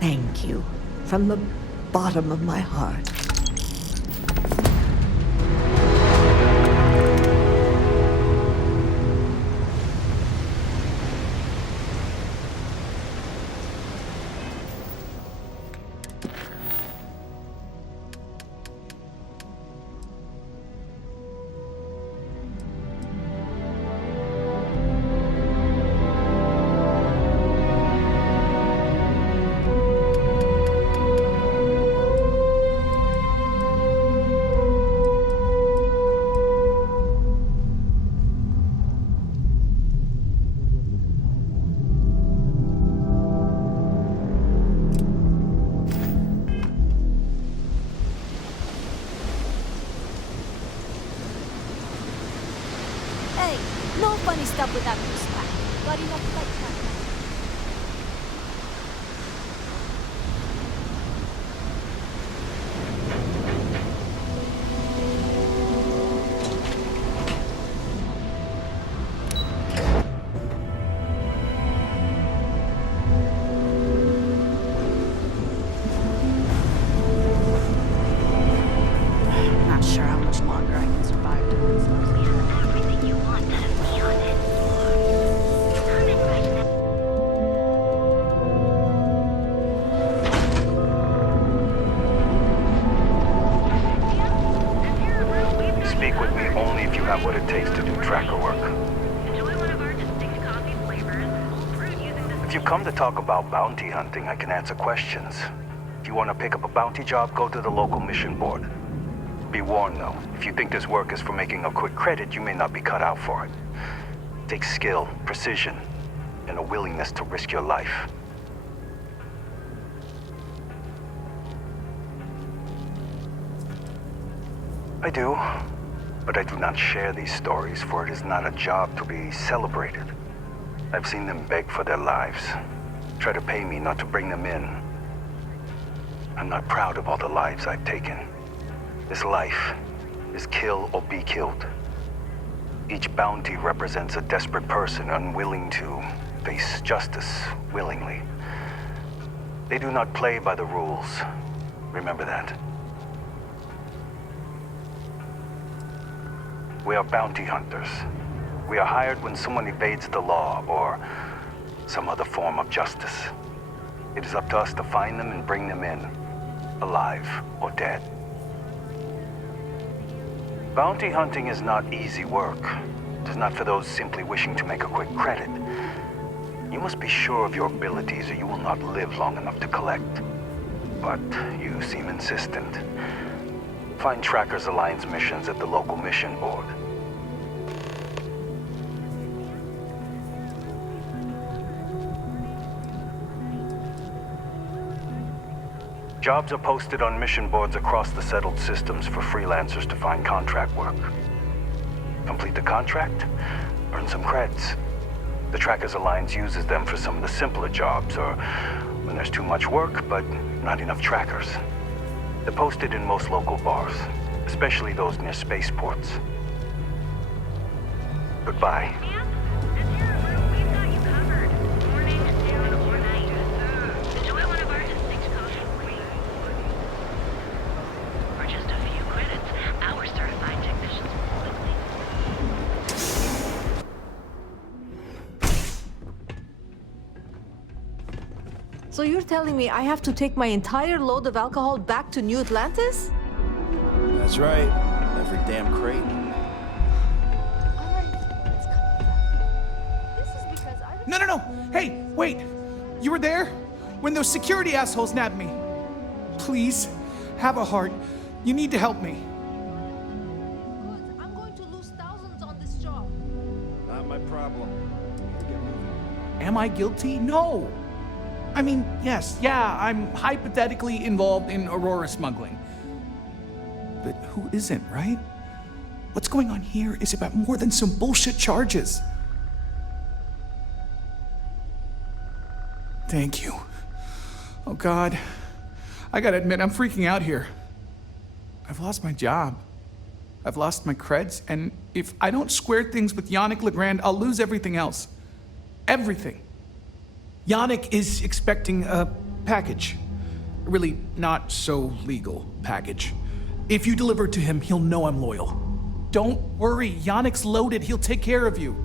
Thank you. From the bottom of my heart. funny stuff with that goose pack. Got enough flight time. Not sure how much longer I can survive doing this. Everything you want to have me on it. Turning right now. Speak with me only if you have what it takes to do tracker work. If you come to talk about bounty hunting, I can answer questions. If you want to pick up a bounty job, go to the local mission board. Be warned though, if you think this work is for making a quick credit, you may not be cut out for it. It takes skill, precision, and a willingness to risk your life. I do, but I do not share these stories, for it is not a job to be celebrated. I've seen them beg for their lives, try to pay me not to bring them in. I'm not proud of all the lives I've taken. This life is kill or be killed. Each bounty represents a desperate person unwilling to face justice willingly. They do not play by the rules. Remember that. We are bounty hunters. We are hired when someone evades the law or some other form of justice. It is up to us to find them and bring them in, alive or dead. Bounty hunting is not easy work. It is not for those simply wishing to make a quick credit. You must be sure of your abilities or you will not live long enough to collect. But you seem insistent. Find Trackers Alliance missions at the local mission board. Jobs are posted on mission boards across the settled systems for freelancers to find contract work. Complete the contract, earn some creds. The Trackers Alliance uses them for some of the simpler jobs, or when there's too much work, but not enough trackers. They're posted in most local bars, especially those near spaceports. Goodbye. So you're telling me I have to take my entire load of alcohol back to New Atlantis? That's right. Every damn crate. No. Hey, wait. You were there? When those security assholes nabbed me. Please, have a heart. You need to help me. I'm going to lose thousands on this job. Not my problem. Am I guilty? No. I mean, yes, I'm hypothetically involved in Aurora smuggling. But who isn't, right? What's going on here is about more than some bullshit charges. Thank you. Oh, God. I gotta admit, I'm freaking out here. I've lost my job. I've lost my creds, and if I don't square things with Yannick Legrand, I'll lose everything else. Everything. Yannick is expecting a package. A really not so legal package. If you deliver it to him, he'll know I'm loyal. Don't worry, Yannick's loaded. He'll take care of you.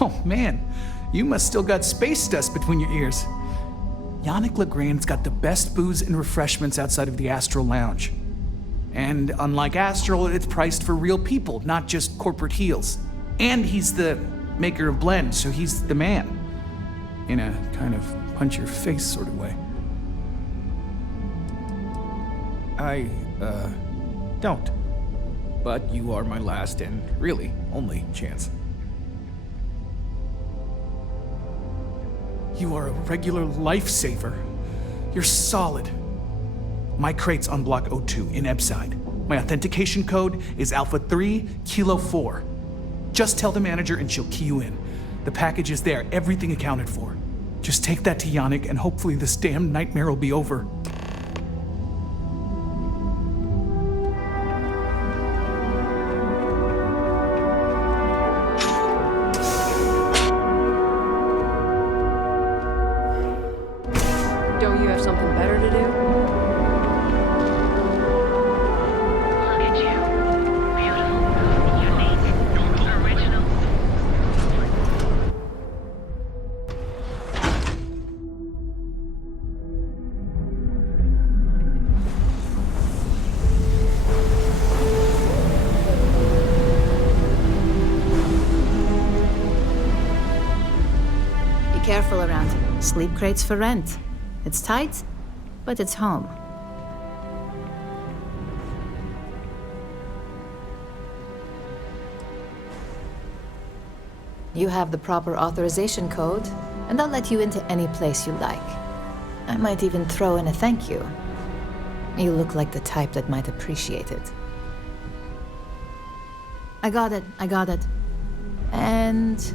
Oh man, you must still got space dust between your ears. Yannick Legrand's got the best booze and refreshments outside of the Astral Lounge. And unlike Astral, it's priced for real people, not just corporate heels. And he's the maker of blends, so he's the man. In a kind of punch-your-face sort of way. I, don't. But you are my last and really only chance. You are a regular lifesaver. You're solid. My crate's on Block 02 in Ebside. My authentication code is Alpha 3 Kilo 4. Just tell the manager and she'll key you in. The package is there, everything accounted for. Just take that to Yannick and hopefully this damn nightmare will be over. Don't you have something better to do? Look at you. Beautiful, unique, original. Be careful around here. Sleep crates for rent. It's tight, but it's home. You have the proper authorization code, and I'll let you into any place you like. I might even throw in a thank you. You look like the type that might appreciate it. I got it. And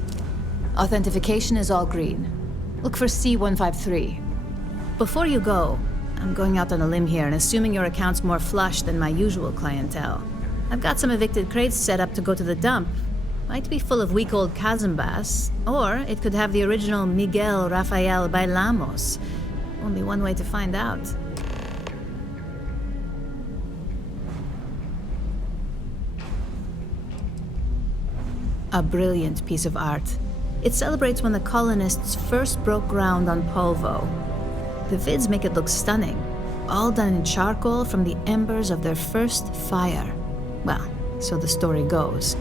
authentication is all green. Look for C153. Before you go, I'm going out on a limb here and assuming your account's more flush than my usual clientele. I've got some evicted crates set up to go to the dump. Might be full of week-old Kazambas, or it could have the original Miguel Rafael Bailamos. Only one way to find out. A brilliant piece of art. It celebrates when the colonists first broke ground on Polvo. The vids make it look stunning, all done in charcoal from the embers of their first fire. Well, so the story goes.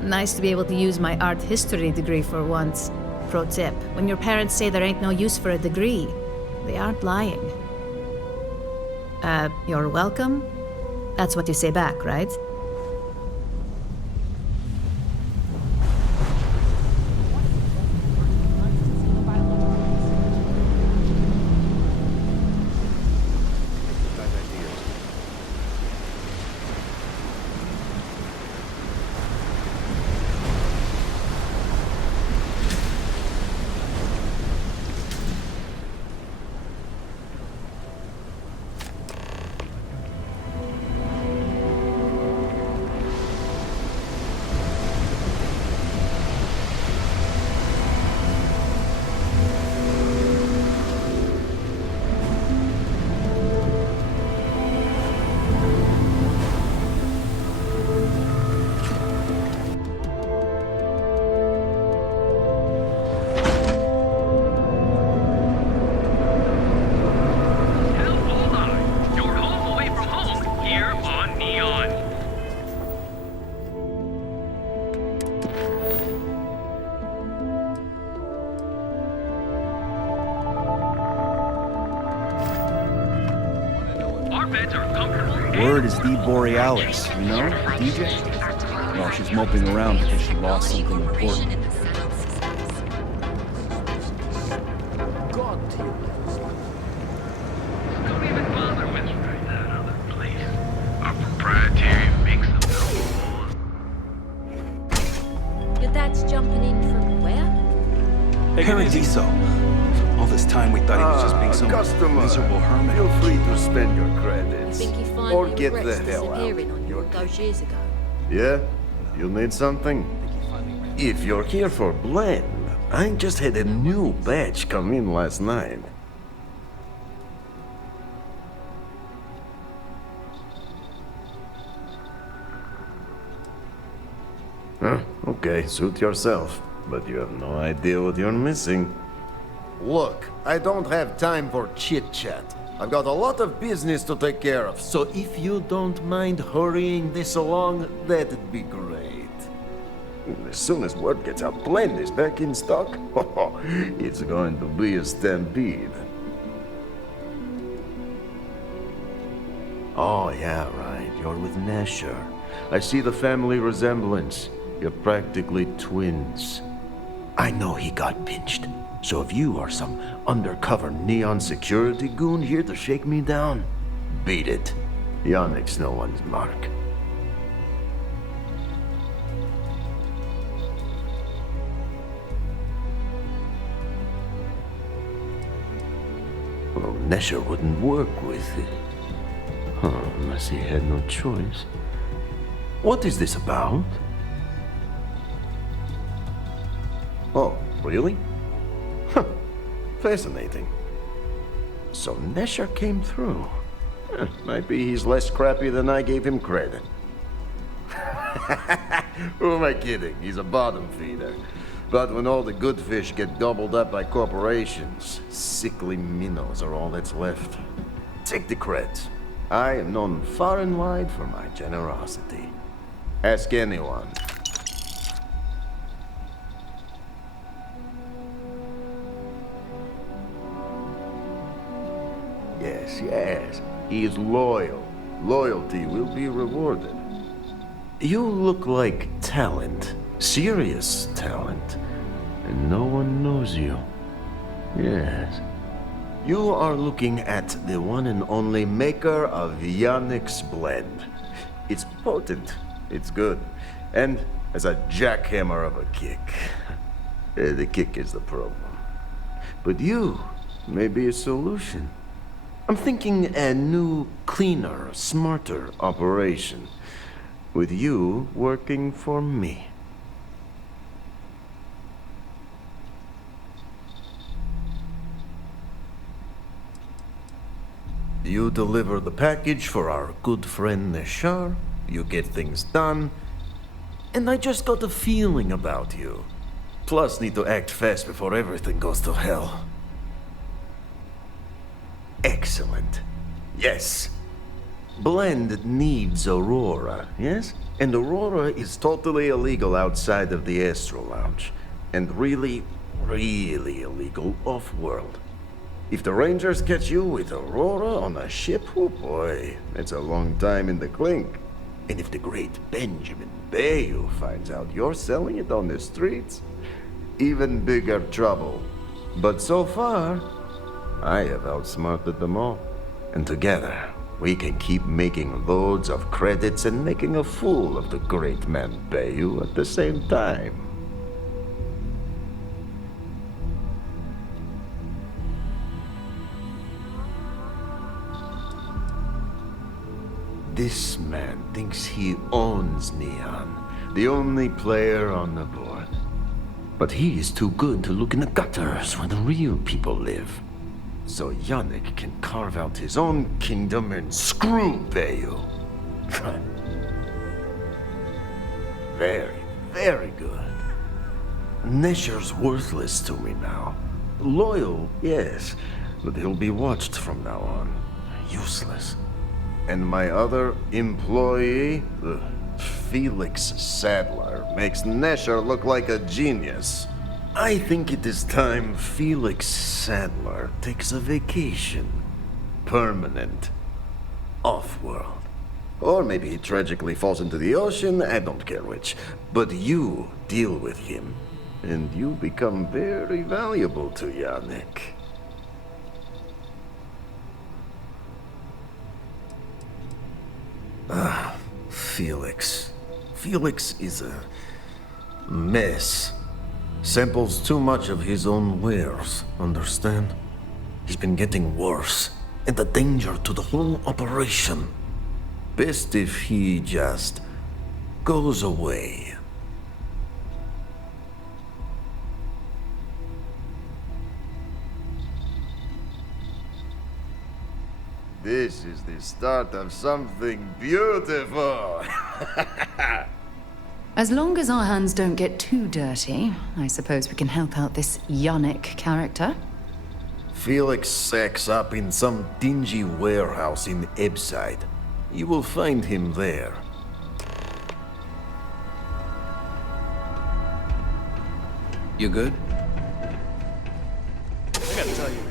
Nice to be able to use my art history degree for once. Pro tip, when your parents say there ain't no use for a degree, they aren't lying. You're welcome? That's what you say back, right? Word is the Borealis, you know, DJ? Well, she's moping around because she lost something important. Don't even bother whispering that other place. Our proprietary mix of Your dad's jumping in from where? Paradiso. All this time we thought he was just being some customer. miserable hermit. Feel free to spend your credits. Think he Or finally get the regrets hell out. disappearing on you all those years ago? Yeah? You need something? If you're here for blend, I just had a new batch come in last night. Huh, okay, suit yourself. But you have no idea what you're missing. Look, I don't have time for chit-chat. I've got a lot of business to take care of, So if you don't mind hurrying this along, that'd be great. As soon as word gets out Blend is back in stock, it's going to be a stampede. Oh, yeah, right. You're with Nasher. I see the family resemblance. You're practically twins. I know he got pinched. So if you are some undercover neon security goon here to shake me down, beat it. Yannick's no one's mark. Well, Nesher wouldn't work with it. Huh, unless he had no choice. What is this about? Oh, really? Huh. Fascinating. So Nesher came through. Might be he's less crappy than I gave him credit. Who am I kidding? He's a bottom feeder. But when all the good fish get gobbled up by corporations, sickly minnows are all that's left. Take the creds. I am known far and wide for my generosity. Ask anyone. Yes. He is loyal. Loyalty will be rewarded. You look like talent. Serious talent. And no one knows you. Yes. You are looking at the one and only maker of Yannick's blend. It's potent. It's good. And has a jackhammer of a kick. The kick is the problem. But you may be a solution. I'm thinking a new, cleaner, smarter operation. With you working for me. You deliver the package for our good friend Neshar, you get things done, and I just got a feeling about you. Plus, need to act fast before everything goes to hell. Excellent. Yes. Blend needs Aurora, yes? And Aurora is totally illegal outside of the Astro Lounge. And really, really illegal off-world. If the Rangers catch you with Aurora on a ship, oh boy, that's a long time in the clink. And if the great Benjamin Bayou finds out you're selling it on the streets, even bigger trouble. But so far, I have outsmarted them all. And together, we can keep making loads of credits and making a fool of the great man Bayou at the same time. This man thinks he owns Neon, the only player on the board. But he is too good to look in the gutters where the real people live. So Yannick can carve out his own kingdom and screw Bayou. Very, very good. Nesher's worthless to me now. Loyal, yes, but he'll be watched from now on. Useless. And my other employee, Felix Sadler, makes Nesher look like a genius. I think it is time Felix Sadler takes a vacation. Permanent. Off-world. Or maybe he tragically falls into the ocean, I don't care which. But you deal with him, and you become very valuable to Yannick. Felix. Felix is a mess. Samples too much of his own wares, understand? He's been getting worse, and a danger to the whole operation. Best if he just goes away. This is the start of something beautiful. As long as our hands don't get too dirty, I suppose we can help out this Yannick character. Felix sacks up in some dingy warehouse in Ebside. You will find him there. You good? I gotta tell you, man.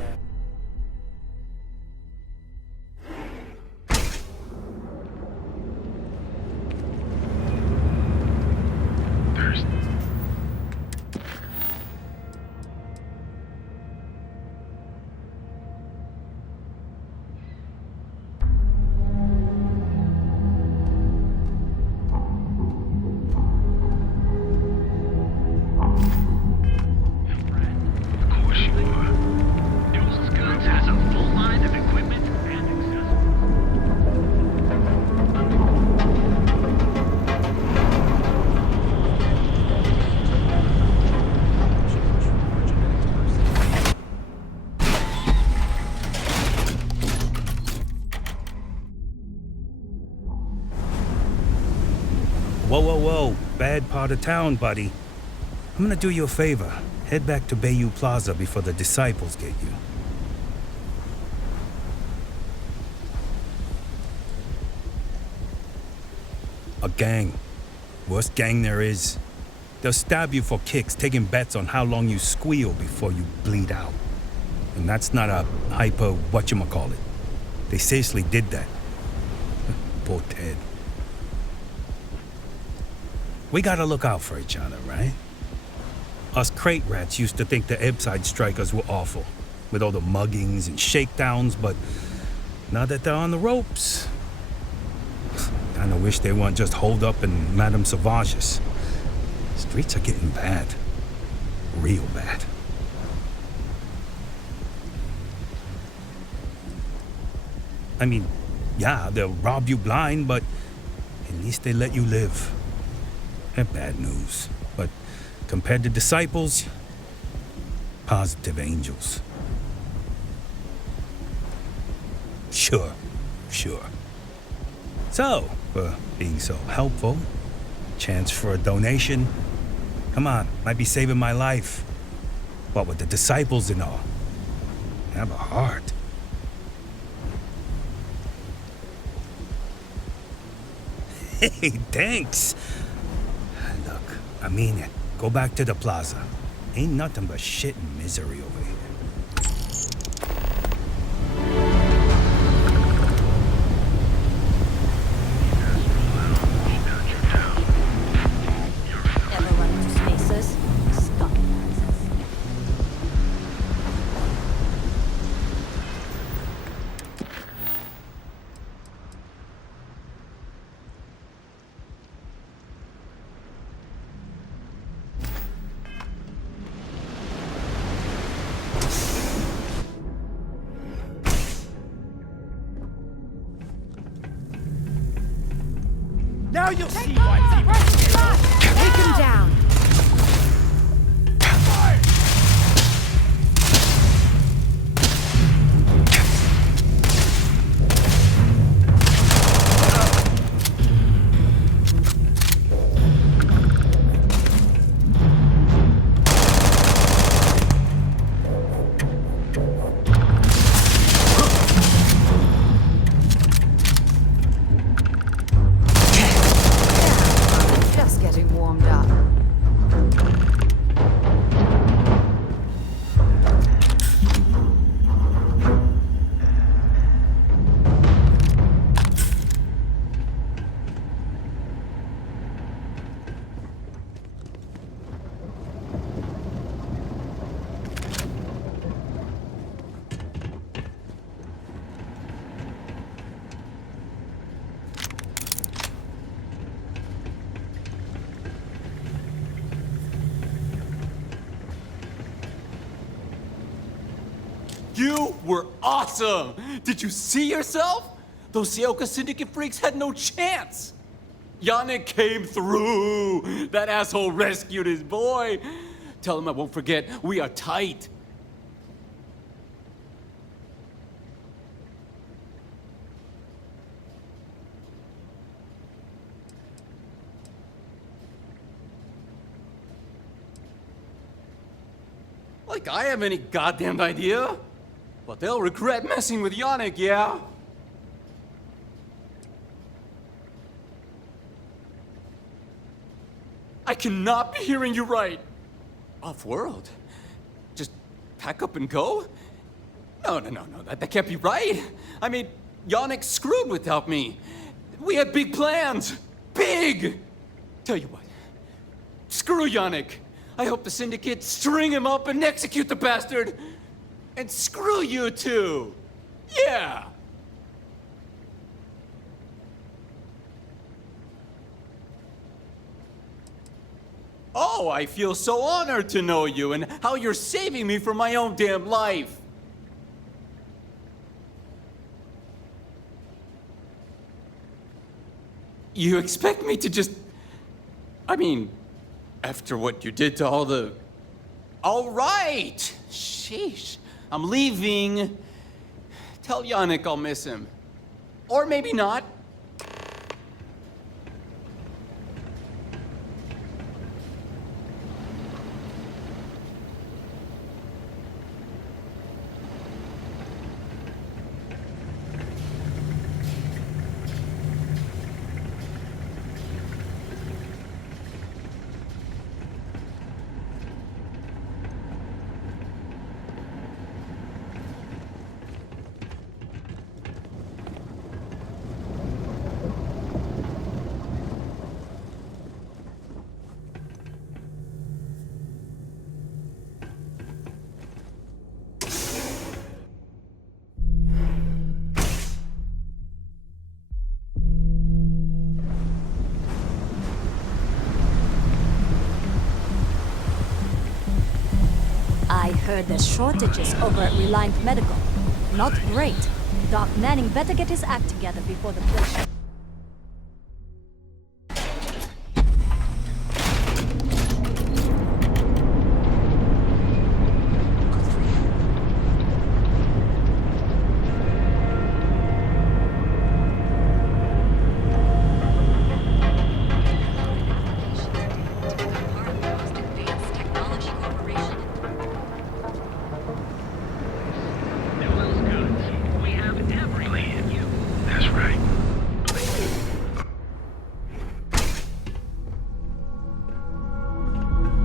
bad part of town, buddy. I'm gonna do you a favor. Head back to Bayou Plaza before the disciples get you. A gang. Worst gang there is. They'll stab you for kicks, taking bets on how long you squeal before you bleed out. And that's not a hyper whatchamacallit. They seriously did that. Poor Ted. We gotta look out for each other, right? Us crate rats used to think the Ebbside strikers were awful, with all the muggings and shakedowns, but now that they're on the ropes, kinda wish they weren't just holed up in Madame Sauvage's. Streets are getting bad. Real bad. I mean, yeah, they'll rob you blind, but at least they let you live. They're bad news, but compared to disciples, positive angels. Sure. So, for being so helpful, chance for a donation. Come on, might be saving my life. What with the disciples and all. Have a heart. Hey, thanks. Look, I mean it. Go back to the plaza. Ain't nothing but shit and misery over here. Ever run into spaces? Stop. Now you'll see why. Take him down. Just getting warmed up. You were awesome! Did you see yourself? Those Sioka Syndicate freaks had no chance! Yannick came through! That asshole rescued his boy! Tell him I won't forget, we are tight! Like I have any goddamn idea? But they'll regret messing with Yannick, yeah? I cannot be hearing you right. Off-world? Just pack up and go? No, that can't be right. I mean, Yannick's screwed without me. We had big plans. Big! Tell you what, screw Yannick. I hope the Syndicate string him up and execute the bastard. And screw you too. Yeah. Oh, I feel so honored to know you and how you're saving me from my own damn life. You expect me to just... I mean, after what you did to all the... All right! Sheesh. I'm leaving. Tell Yannick I'll miss him. Or maybe not. Heard there's shortages over at Reliant Medical. Not great. Doc Manning better get his act together before the place.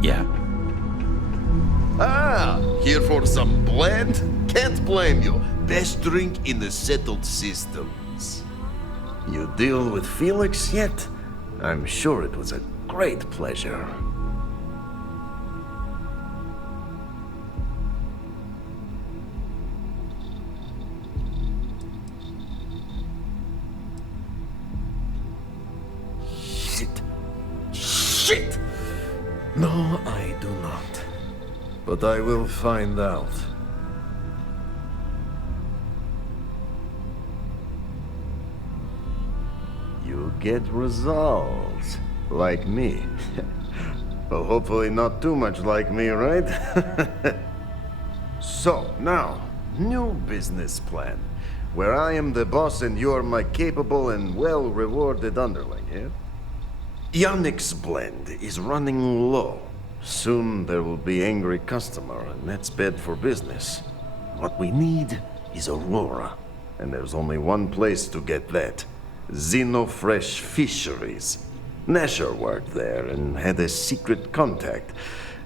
Yeah. Ah, here for some blend? Can't blame you. Best drink in the settled systems. You deal with Felix yet? I'm sure it was a great pleasure. Shit! No, I do not. But I will find out. You get results. Like me. Well, hopefully not too much like me, right? So, now, new business plan. Where I am the boss and you're my capable and well-rewarded underling, yeah? Yannick's blend is running low. Soon there will be angry customer, and that's bad for business. What we need is Aurora, and there's only one place to get that. Xenofresh Fisheries. Nasher worked there and had a secret contact.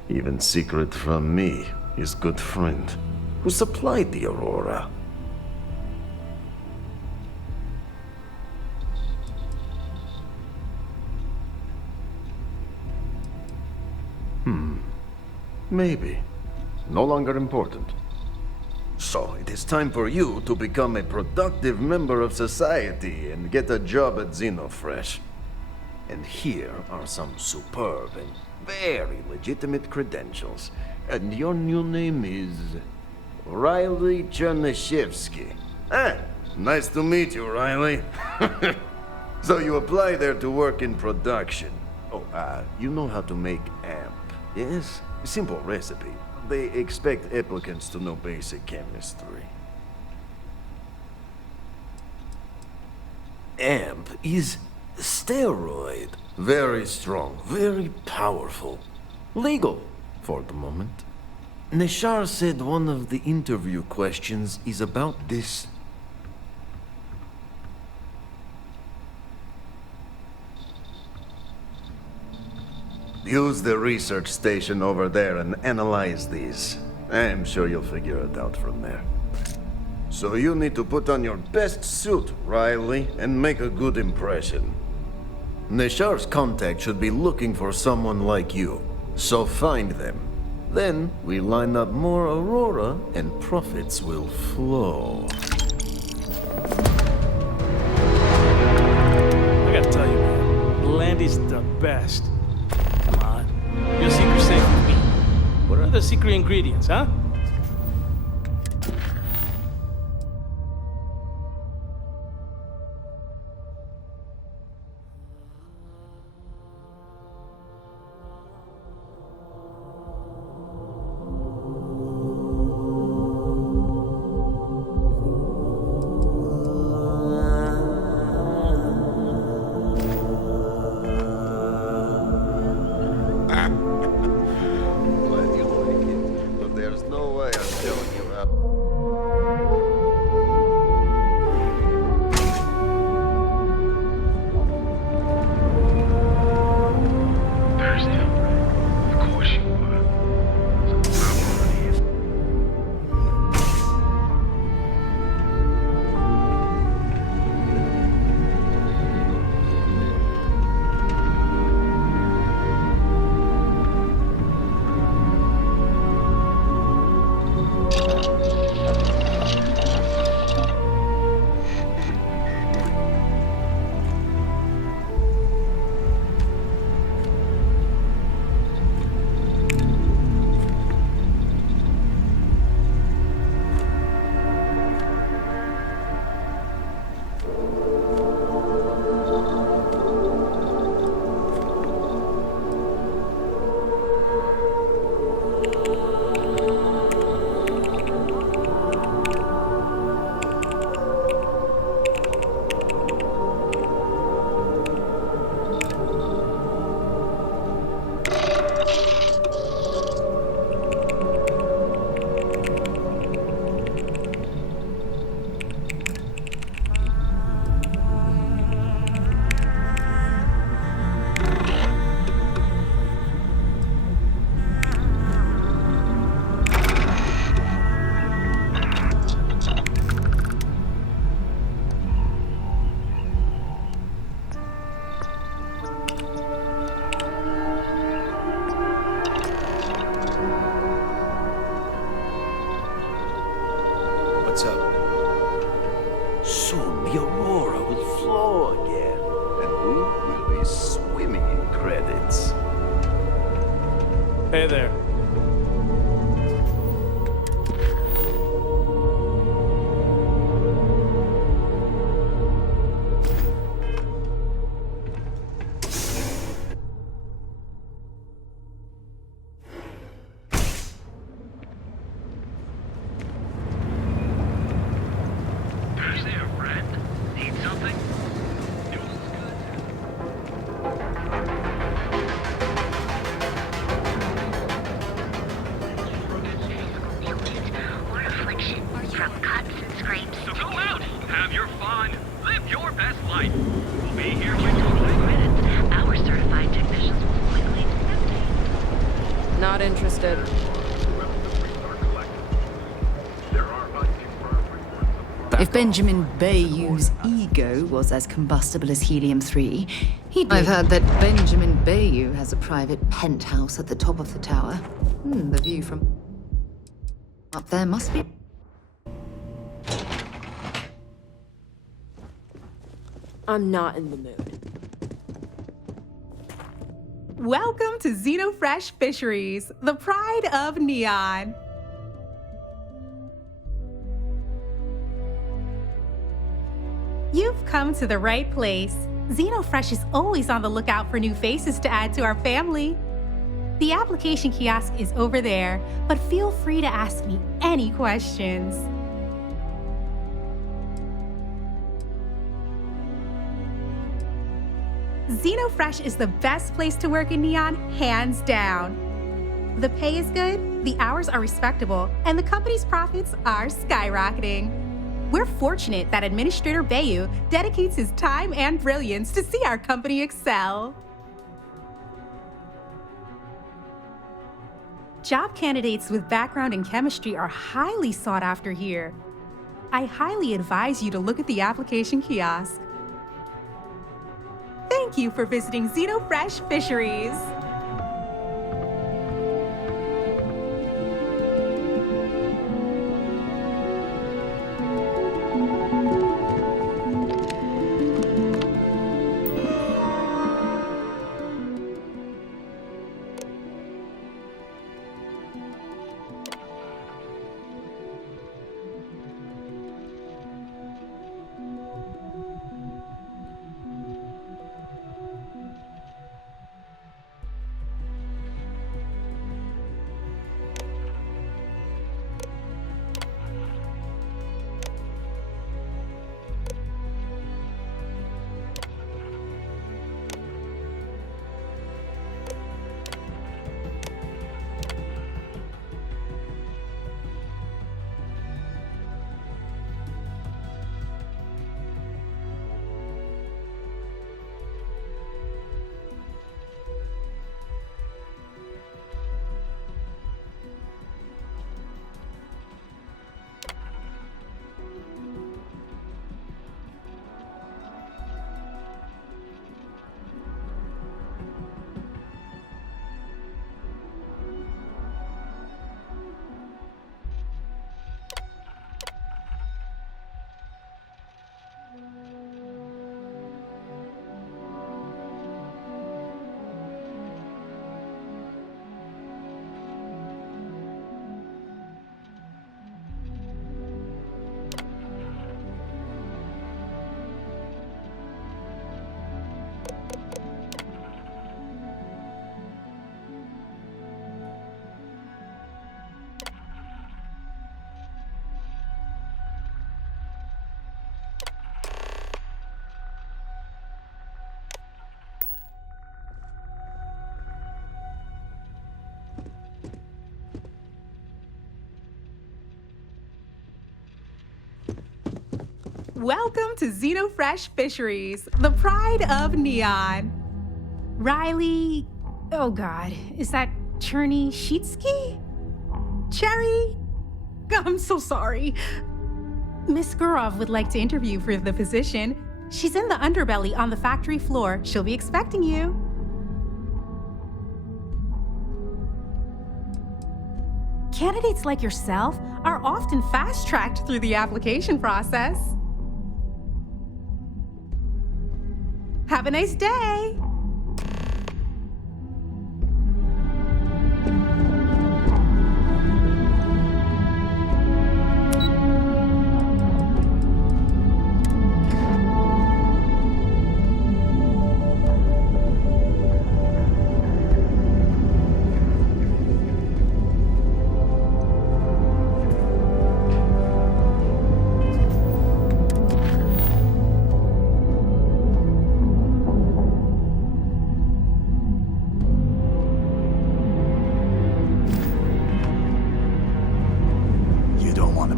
Even secret from me, his good friend, who supplied the Aurora. Maybe. No longer important. So, it is time for you to become a productive member of society and get a job at Xenofresh. And here are some superb and very legitimate credentials. And your new name is... Riley Chernyshevsky. Ah, nice to meet you, Riley. So you apply there to work in production. Oh, you know how to make amp, yes? Simple recipe. They expect applicants to know basic chemistry. Amp is steroid. Very strong, very powerful. Legal, for the moment. Nishar said one of the interview questions is about this. Use the research station over there and analyze these. I'm sure you'll figure it out from there. So you need to put on your best suit, Riley, and make a good impression. Nishar's contact should be looking for someone like you. So find them. Then we line up more Aurora and profits will flow. I gotta tell you, man, Landy's the best. Come on. Your secret's safe with me. What are the secret ingredients, huh? Hey there. Not interested. If Benjamin Bayou's ego was as combustible as helium-3, he'd be... I've heard that Benjamin Bayou has a private penthouse at the top of the tower. The view from up there must be... I'm not in the mood. Welcome to Xenofresh Fisheries, the pride of Neon. You've come to the right place. Xenofresh is always on the lookout for new faces to add to our family. The application kiosk is over there, but feel free to ask me any questions. Xenofresh is the best place to work in Neon, hands down. The pay is good, the hours are respectable, and the company's profits are skyrocketing. We're fortunate that Administrator Bayou dedicates his time and brilliance to see our company excel. Job candidates with background in chemistry are highly sought after here. I highly advise you to look at the application kiosk. Thank you for visiting Xenofresh Fisheries. Welcome to Xenofresh Fisheries, the pride of Neon. Riley, oh God, is that Cherny Sheetsky? Cherry? I'm so sorry. Miss Gurov would like to interview for the position. She's in the underbelly on the factory floor. She'll be expecting you. Candidates like yourself are often fast-tracked through the application process. Have a nice day!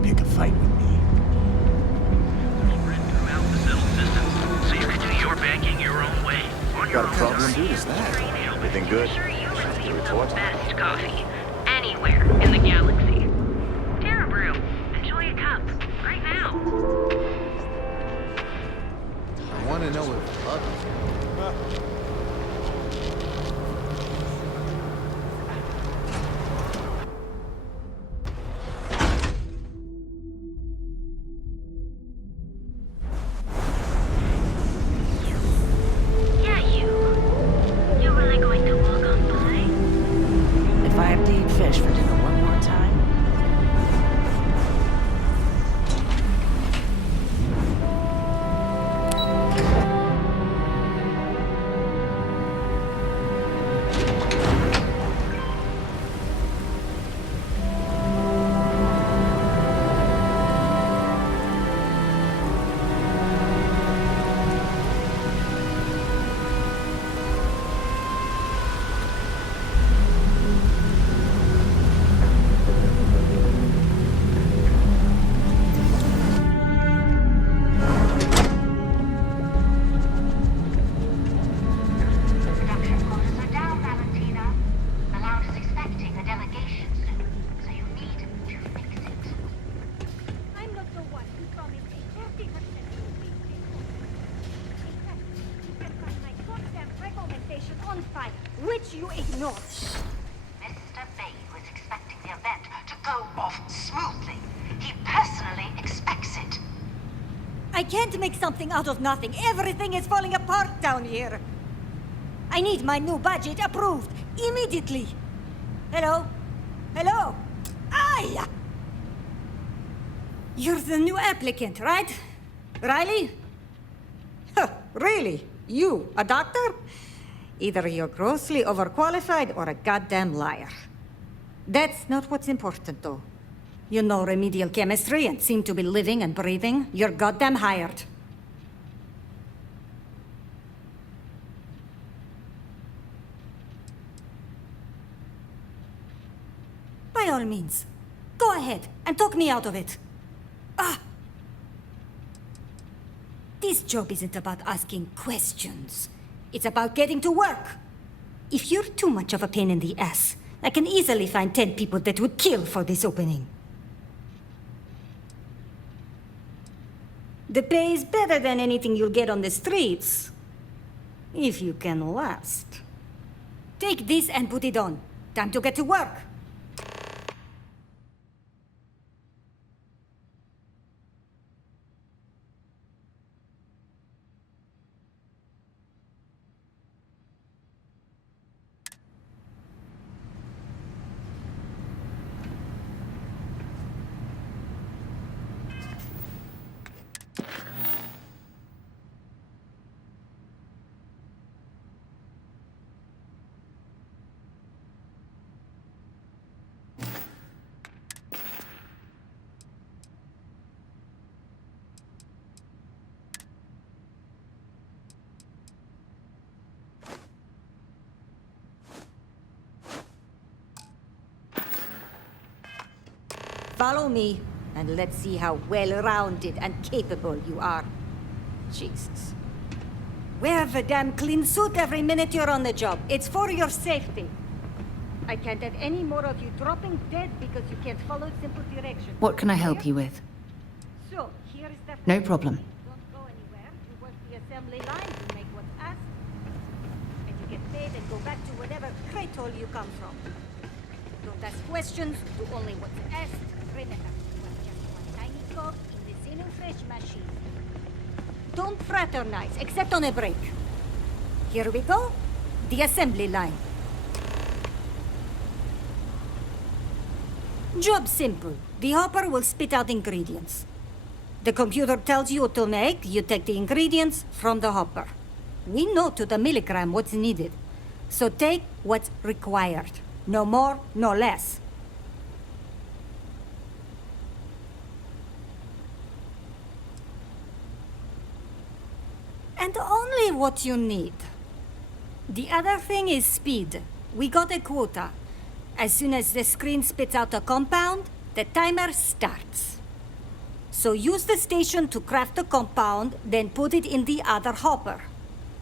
to pick a fight with me. Spread throughout the settled systems, so you can do your banking your own way. On your Got a own problem, time. dude? Is that? Everything good? You report? best coffee anywhere in the galaxy. Terra Brew. Enjoy a cup right now. I want to know if love is. Yeah, you. You really going to walk on by? If I indeed fish for dinner one more time, Production quotas are down, Valentina. The lounge is expecting a delegation soon, so you need to fix it. I'm not the one who promised a 30% increase in In fact, you can find my goddamn recommendation on file, which you ignored. Mr. Bay was expecting the event to go off smoothly. He personally expects it. I can't make something out of nothing. Everything is falling apart down here. I need my new budget approved immediately. Hello? Hello? Aye! You're the new applicant, right? Riley? Huh, really? You, a doctor? Either you're grossly overqualified or a goddamn liar. That's not what's important, though. You know remedial chemistry and seem to be living and breathing. You're goddamn hired. By all means, go ahead and talk me out of it. This job isn't about asking questions. It's about getting to work. If you're too much of a pain in the ass, I can easily find 10 people that would kill for this opening. The pay is better than anything you'll get on the streets. If you can last. Take this and put it on. Time to get to work. Follow me, and let's see how well-rounded and capable you are. Jesus. Wear the damn clean suit every minute you're on the job. It's for your safety. I can't have any more of you dropping dead because you can't follow simple directions. What can I help you with? So, here is the... No problem. Don't go anywhere. You work the assembly line, you make what's asked, and you get paid and go back to whatever crate hole you come from. Don't ask questions, do only what's asked. Remember, you are just one tiny cog in the Xenofresh machine. Don't fraternize, except on a break. Here we go. The assembly line. Job simple. The hopper will spit out ingredients. The computer tells you what to make, you take the ingredients from the hopper. We know to the milligram what's needed. So take what's required. No more, no less. And only what you need. The other thing is speed. We got a quota. As soon as the screen spits out a compound, the timer starts. So use the station to craft a compound, then put it in the other hopper.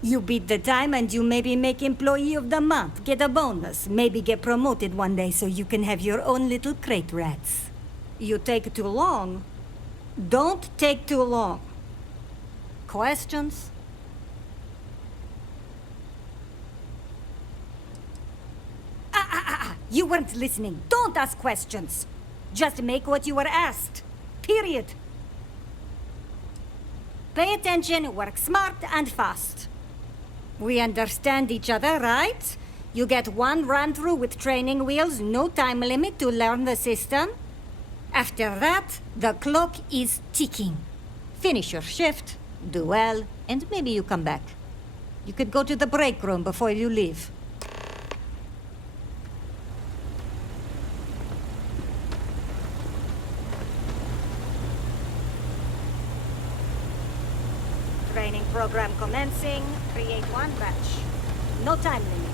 You beat the time and you maybe make Employee of the Month, get a bonus, maybe get promoted one day so you can have your own little crate rats. You take too long. Don't take too long. Questions? You weren't listening. Don't ask questions. Just make what you were asked. Period. Pay attention, work smart and fast. We understand each other, right? You get one run-through with training wheels, no time limit to learn the system. After that, the clock is ticking. Finish your shift, do well, and maybe you come back. You could go to the break room before you leave. Training program commencing. Create one batch. No time limit.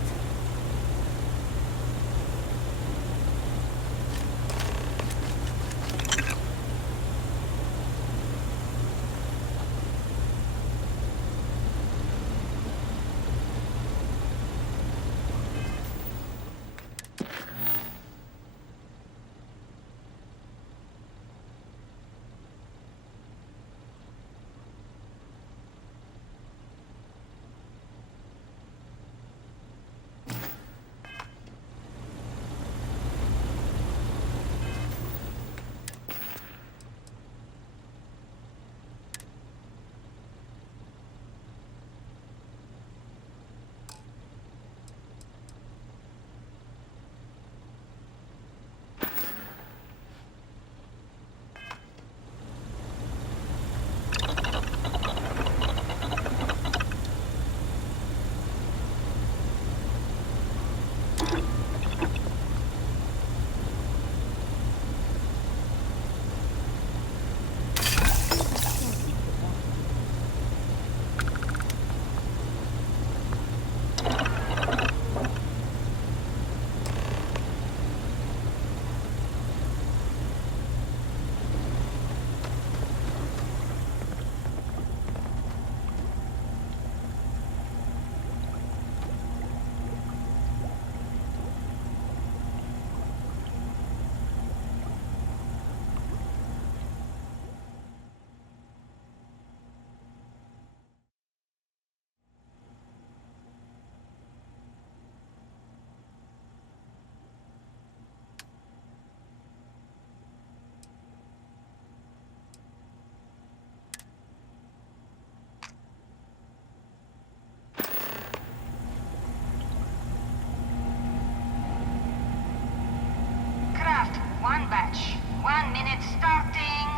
One batch. 1 minute starting.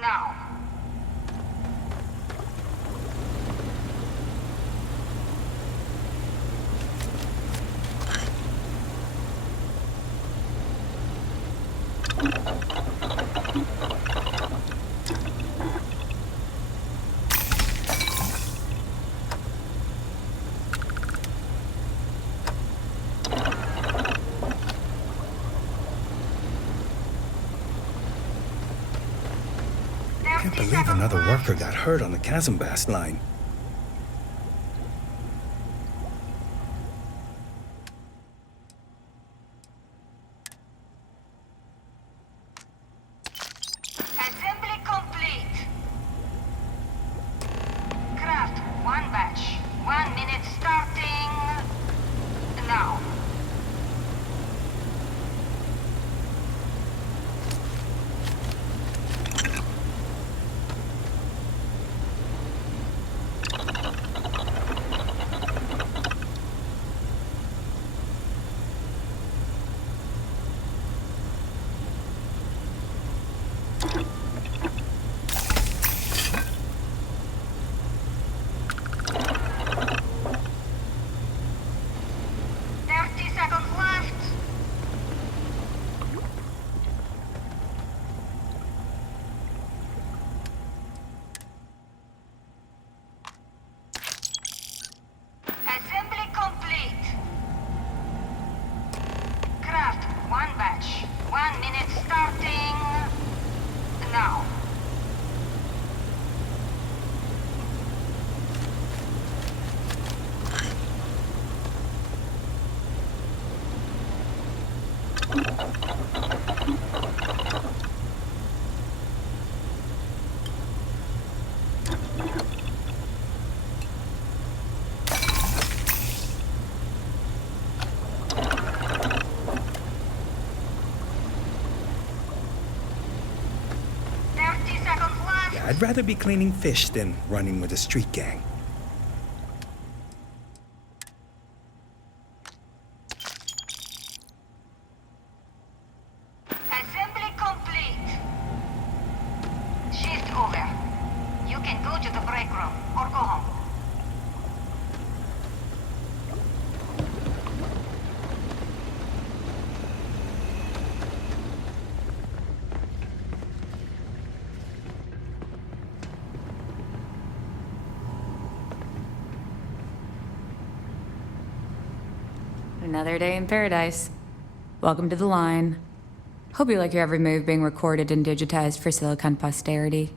Now. Can't believe another worker got hurt on the Chasm-Bast line. Assembly complete. Craft one batch. 1 minute starting. Now. 1 minute starting now. Yeah, I'd rather be cleaning fish than running with a street gang. Assembly complete. Shift over. You can go to the break room or go home. Another day in paradise. Welcome to the line. Hope you like your every move being recorded and digitized for Silicon posterity.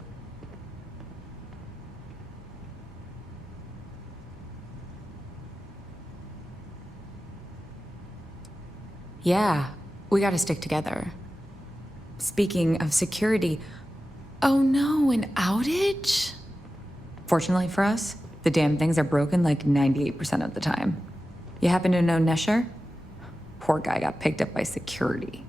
Yeah, we gotta stick together. Speaking of security, oh no, an outage? Fortunately for us, the damn things are broken like 98% of the time. You happen to know Nesher? Poor guy got picked up by security.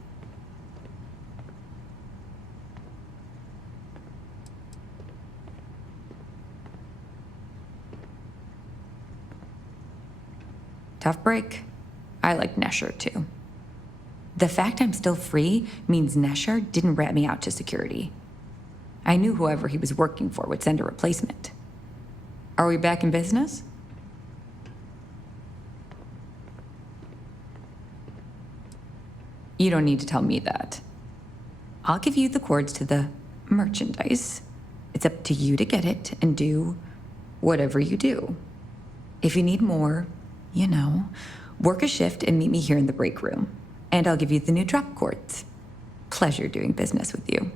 Tough break. I like Nesher too. The fact I'm still free means Nesher didn't rat me out to security. I knew whoever he was working for would send a replacement. Are we back in business? You don't need to tell me that. I'll give you the codes to the merchandise. It's up to you to get it and do whatever you do. If you need more, you know, work a shift and meet me here in the break room. And I'll give you the new drop cords. Pleasure doing business with you.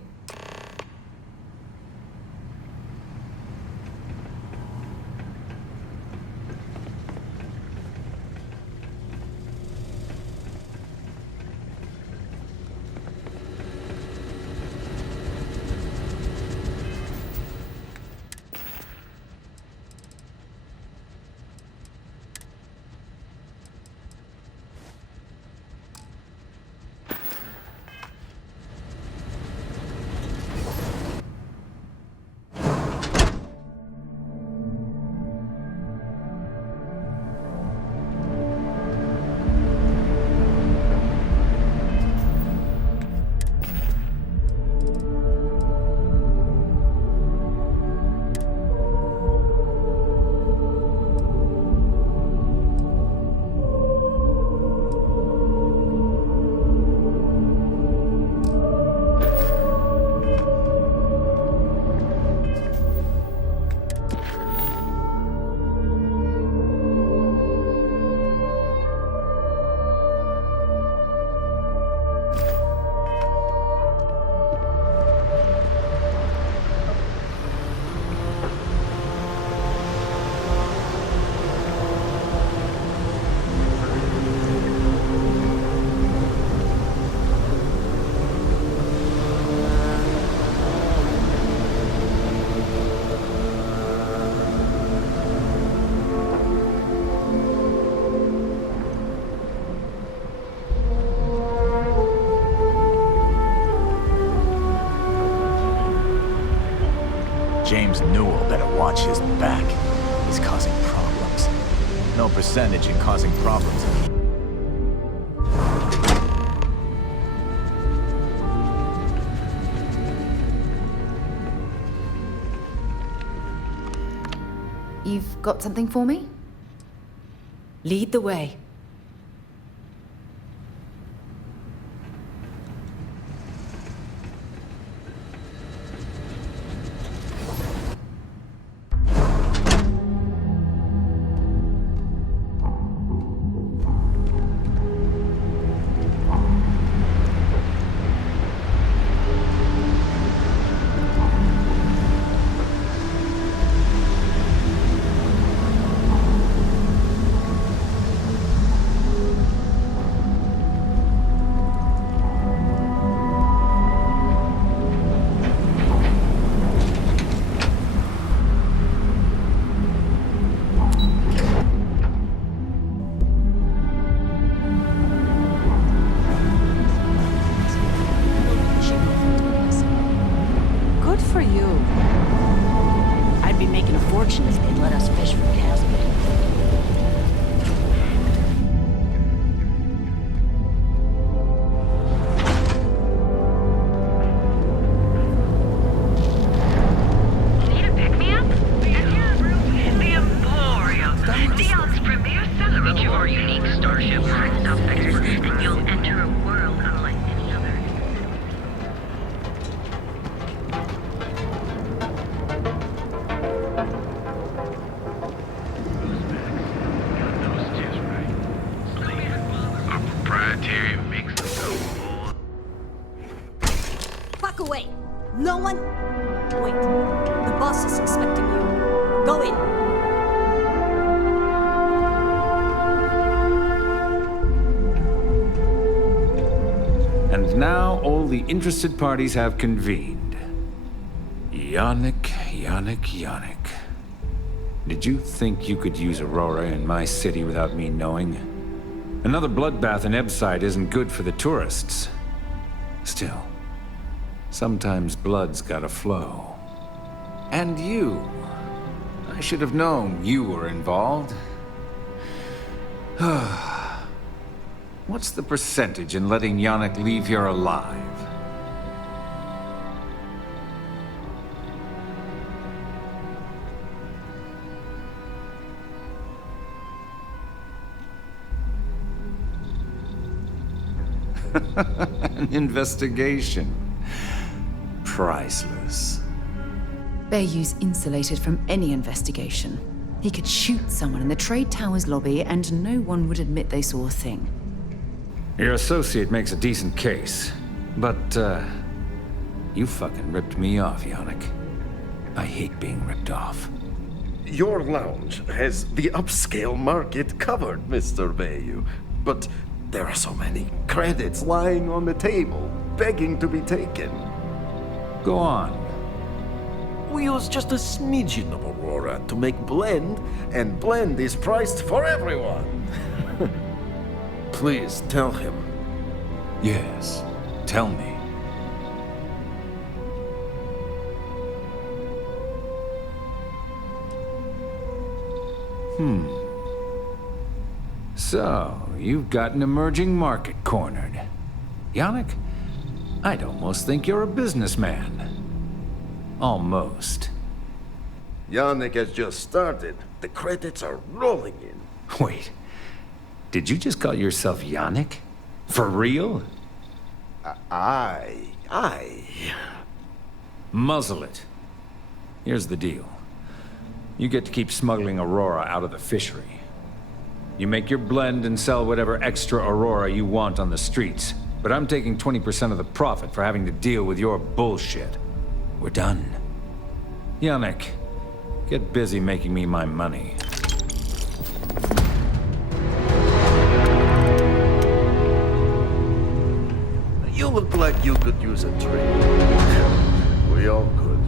James Newell better watch his back. He's causing problems. No percentage in causing problems. You've got something for me? Lead the way. fortune if they'd let us fish for Caspian. Need a pick-me-up? The Emporium. Neon's premier seller. Each of our unique starships and subsectors, and you'll enter a world unlike any other. Our proprietary mix of gold. Fuck away! No one... Wait. The boss is expecting you. Go in. And now all the interested parties have convened. Yannick. Did you think you could use Aurora in my city without me knowing? Another bloodbath in Ebside isn't good for the tourists. Still, sometimes blood's gotta flow. And you. I should have known you were involved. What's the percentage in letting Yannick leave here alive? An investigation. Priceless. Bayou's insulated from any investigation. He could shoot someone in the Trade Tower's lobby and no one would admit they saw a thing. Your associate makes a decent case, but, you fucking ripped me off, Yannick. I hate being ripped off. Your lounge has the upscale market covered, Mr. Bayou. But there are so many credits lying on the table, begging to be taken. Go on. We use just a smidgen of Aurora to make blend, and blend is priced for everyone. Please tell him. Yes, tell me. So, you've got an emerging market cornered. Yannick, I'd almost think you're a businessman. Almost. Yannick has just started. The credits are rolling in. Wait, did you just call yourself Yannick? For real? Aye. Muzzle it. Here's the deal. You get to keep smuggling Aurora out of the fishery. You make your blend and sell whatever extra Aurora you want on the streets, but I'm taking 20% of the profit for having to deal with your bullshit. We're done. Yannick, get busy making me my money. You look like you could use a drink. We all could.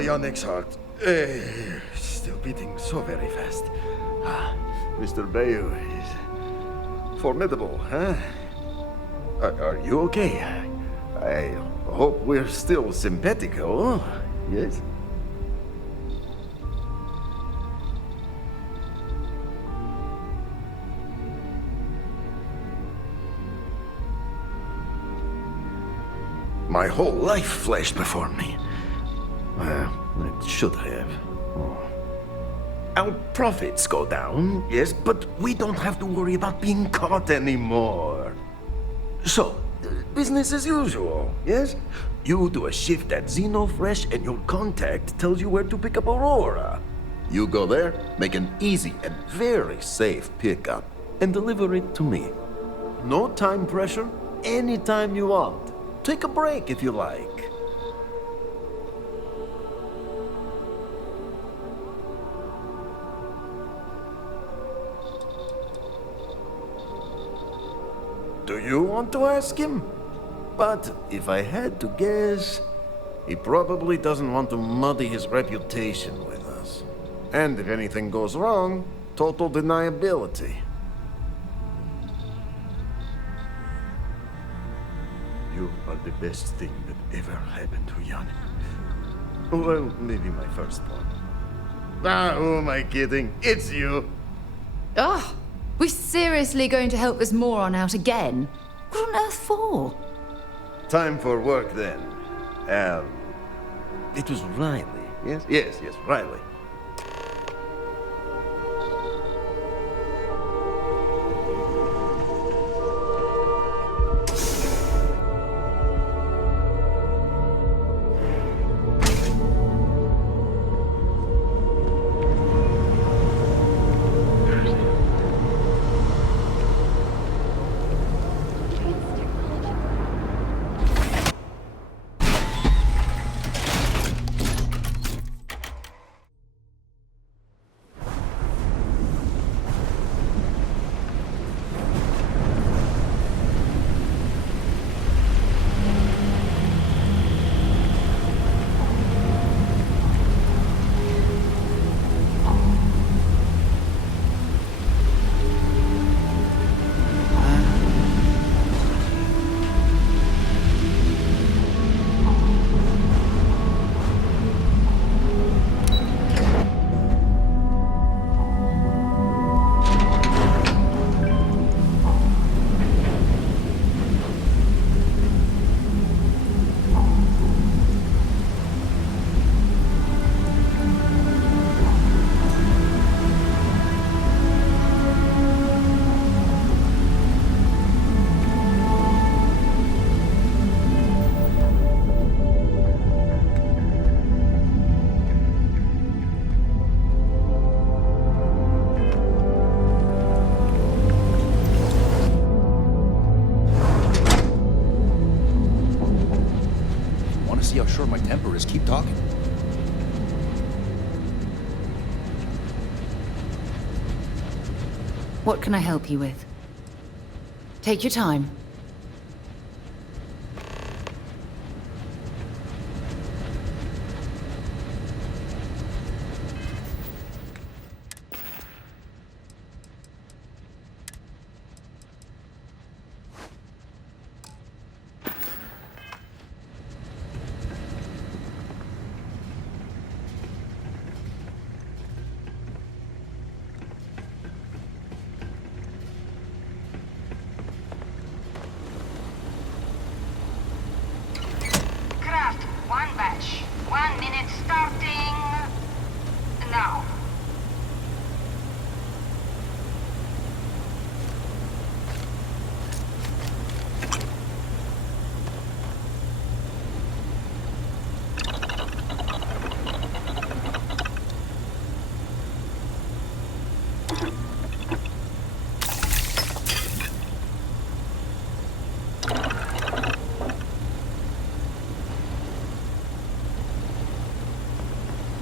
Yannick's heart. Still beating so very fast. Mr. Bayou is formidable, huh? Are you okay? I hope we're still simpatico, yes? My whole life flashed before me. Well, it should have. Our profits go down, yes, but we don't have to worry about being caught anymore. So, business as usual, yes? You do a shift at Xenofresh and your contact tells you where to pick up Aurora. You go there, make an easy and very safe pickup, and deliver it to me. No time pressure, anytime you want. take a break if you like. Do you want to ask him? But if I had to guess, he probably doesn't want to muddy his reputation with us. And if anything goes wrong, total deniability. You are the best thing that ever happened to Yannick. Well, maybe my first one. Ah, who am I kidding? It's you. Oh, we're seriously going to help this moron out again? What on earth for? Time for work then. It was Riley. Yes? Yes, Riley. See how short my temper is. Keep talking. What can I help you with? Take your time. Craft, one batch. 1 minute starting now.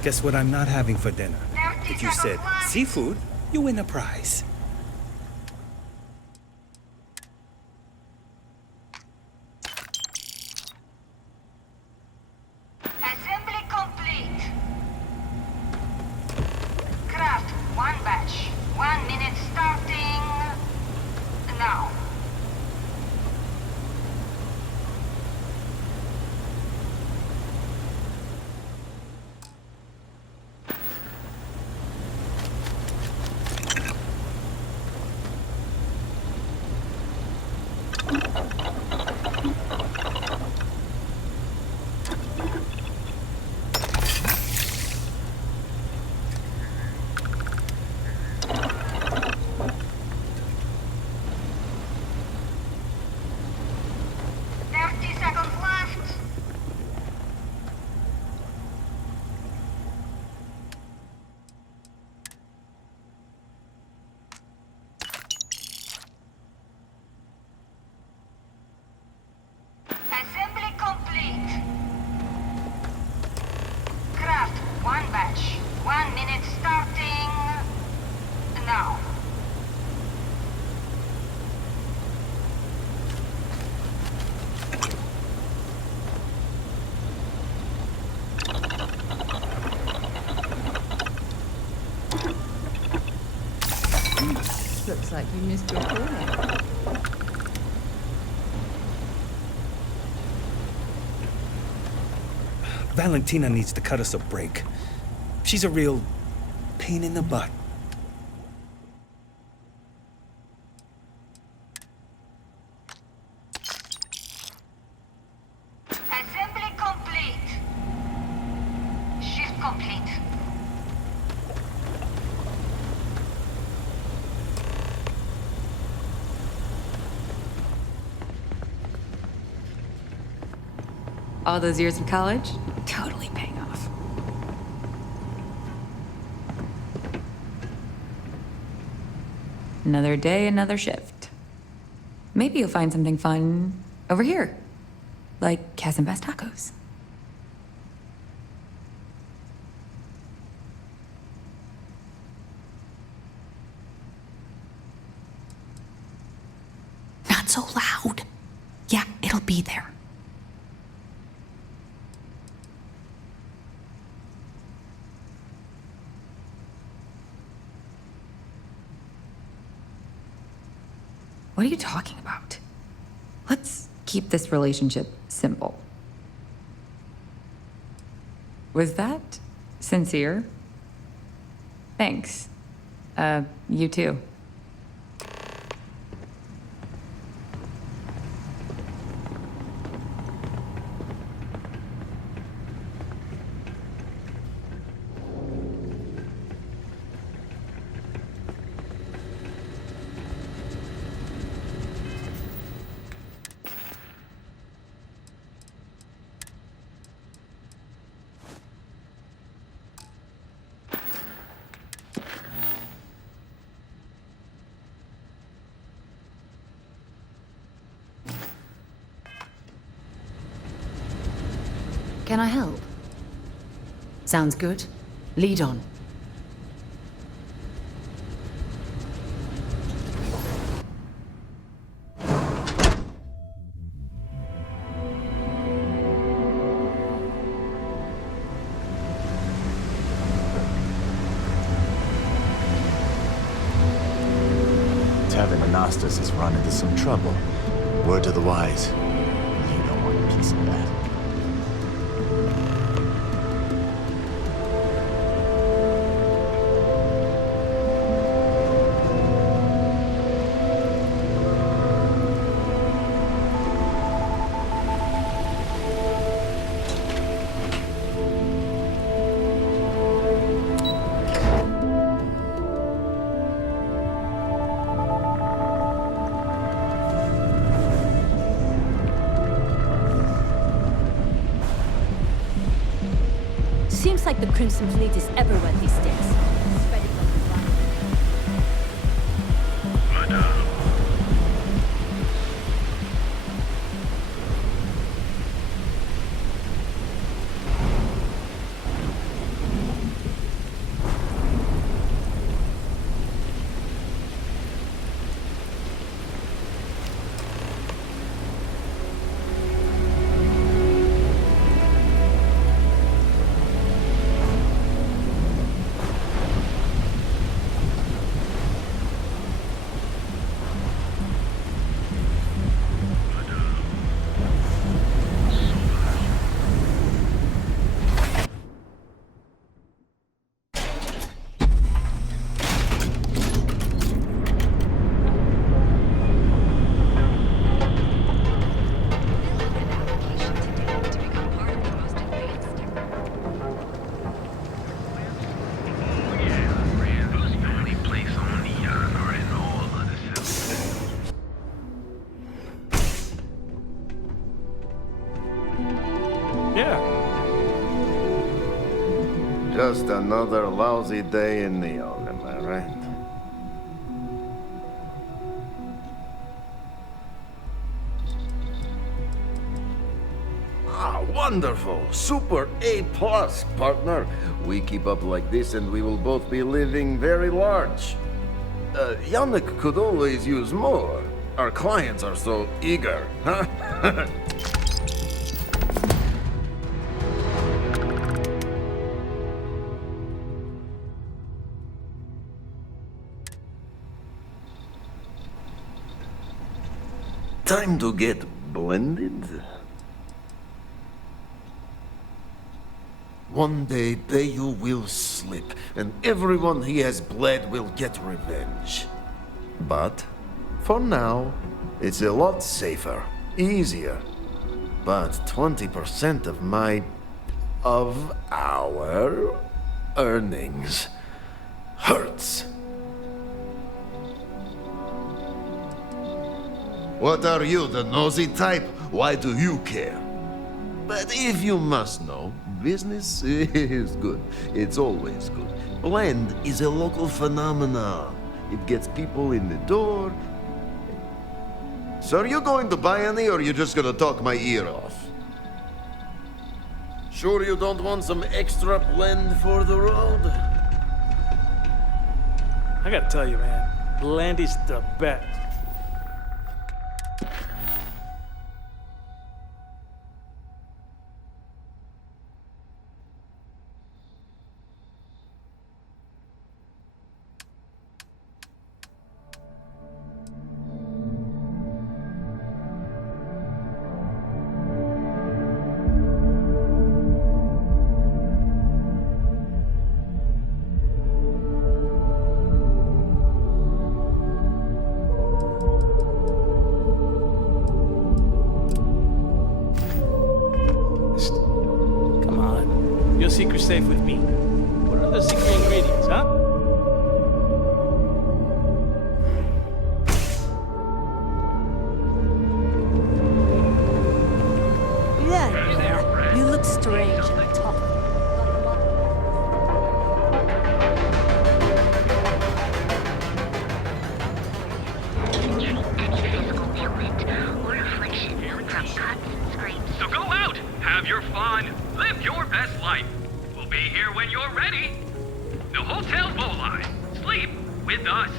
Guess what I'm not having for dinner? If you said seafood, you win a prize. Assembly complete. Craft, one batch. 1 minute starting now. Looks like you missed your call. Valentina needs to cut us a break. She's a real pain in the butt. Assembly complete. Shift complete. All those years of college, totally paying off. Another day, another shift. Maybe you'll find something fun over here, like Cas and Bass tacos. Not so loud. Yeah, it'll be there. What are you talking about? Let's keep this relationship simple. Was that sincere? Thanks. You too. Can I help? Sounds good. Lead on. Tavern Anastas has run into some trouble. Word to the wise. You don't want a piece of that. Seems like the Crimson Fleet is everywhere these days. Spreading like a rocket. Just another lousy day in Neon, am I right? Ah, wonderful! Super A+, partner. We keep up like this and we will both be living very large. Yannick could always use more. Our clients are so eager, huh? Time to get blended? One day, Bayu will slip, and everyone he has bled will get revenge. But, for now, it's a lot safer, easier. But 20% of our earnings hurts. What are you, the nosy type? Why do you care? But if you must know, business is good. It's always good. Blend is a local phenomenon. It gets people in the door. So are you going to buy any, or are you just gonna talk my ear off? Sure you don't want some extra blend for the road? I gotta tell you, man, blend is the best. Your secret's safe with me. What are the secret ingredients, huh? Yeah, you look strange and tough. So go out, have your fun, live your best life. We'll be here when you're ready. The Hotel Bolai. Sleep with us.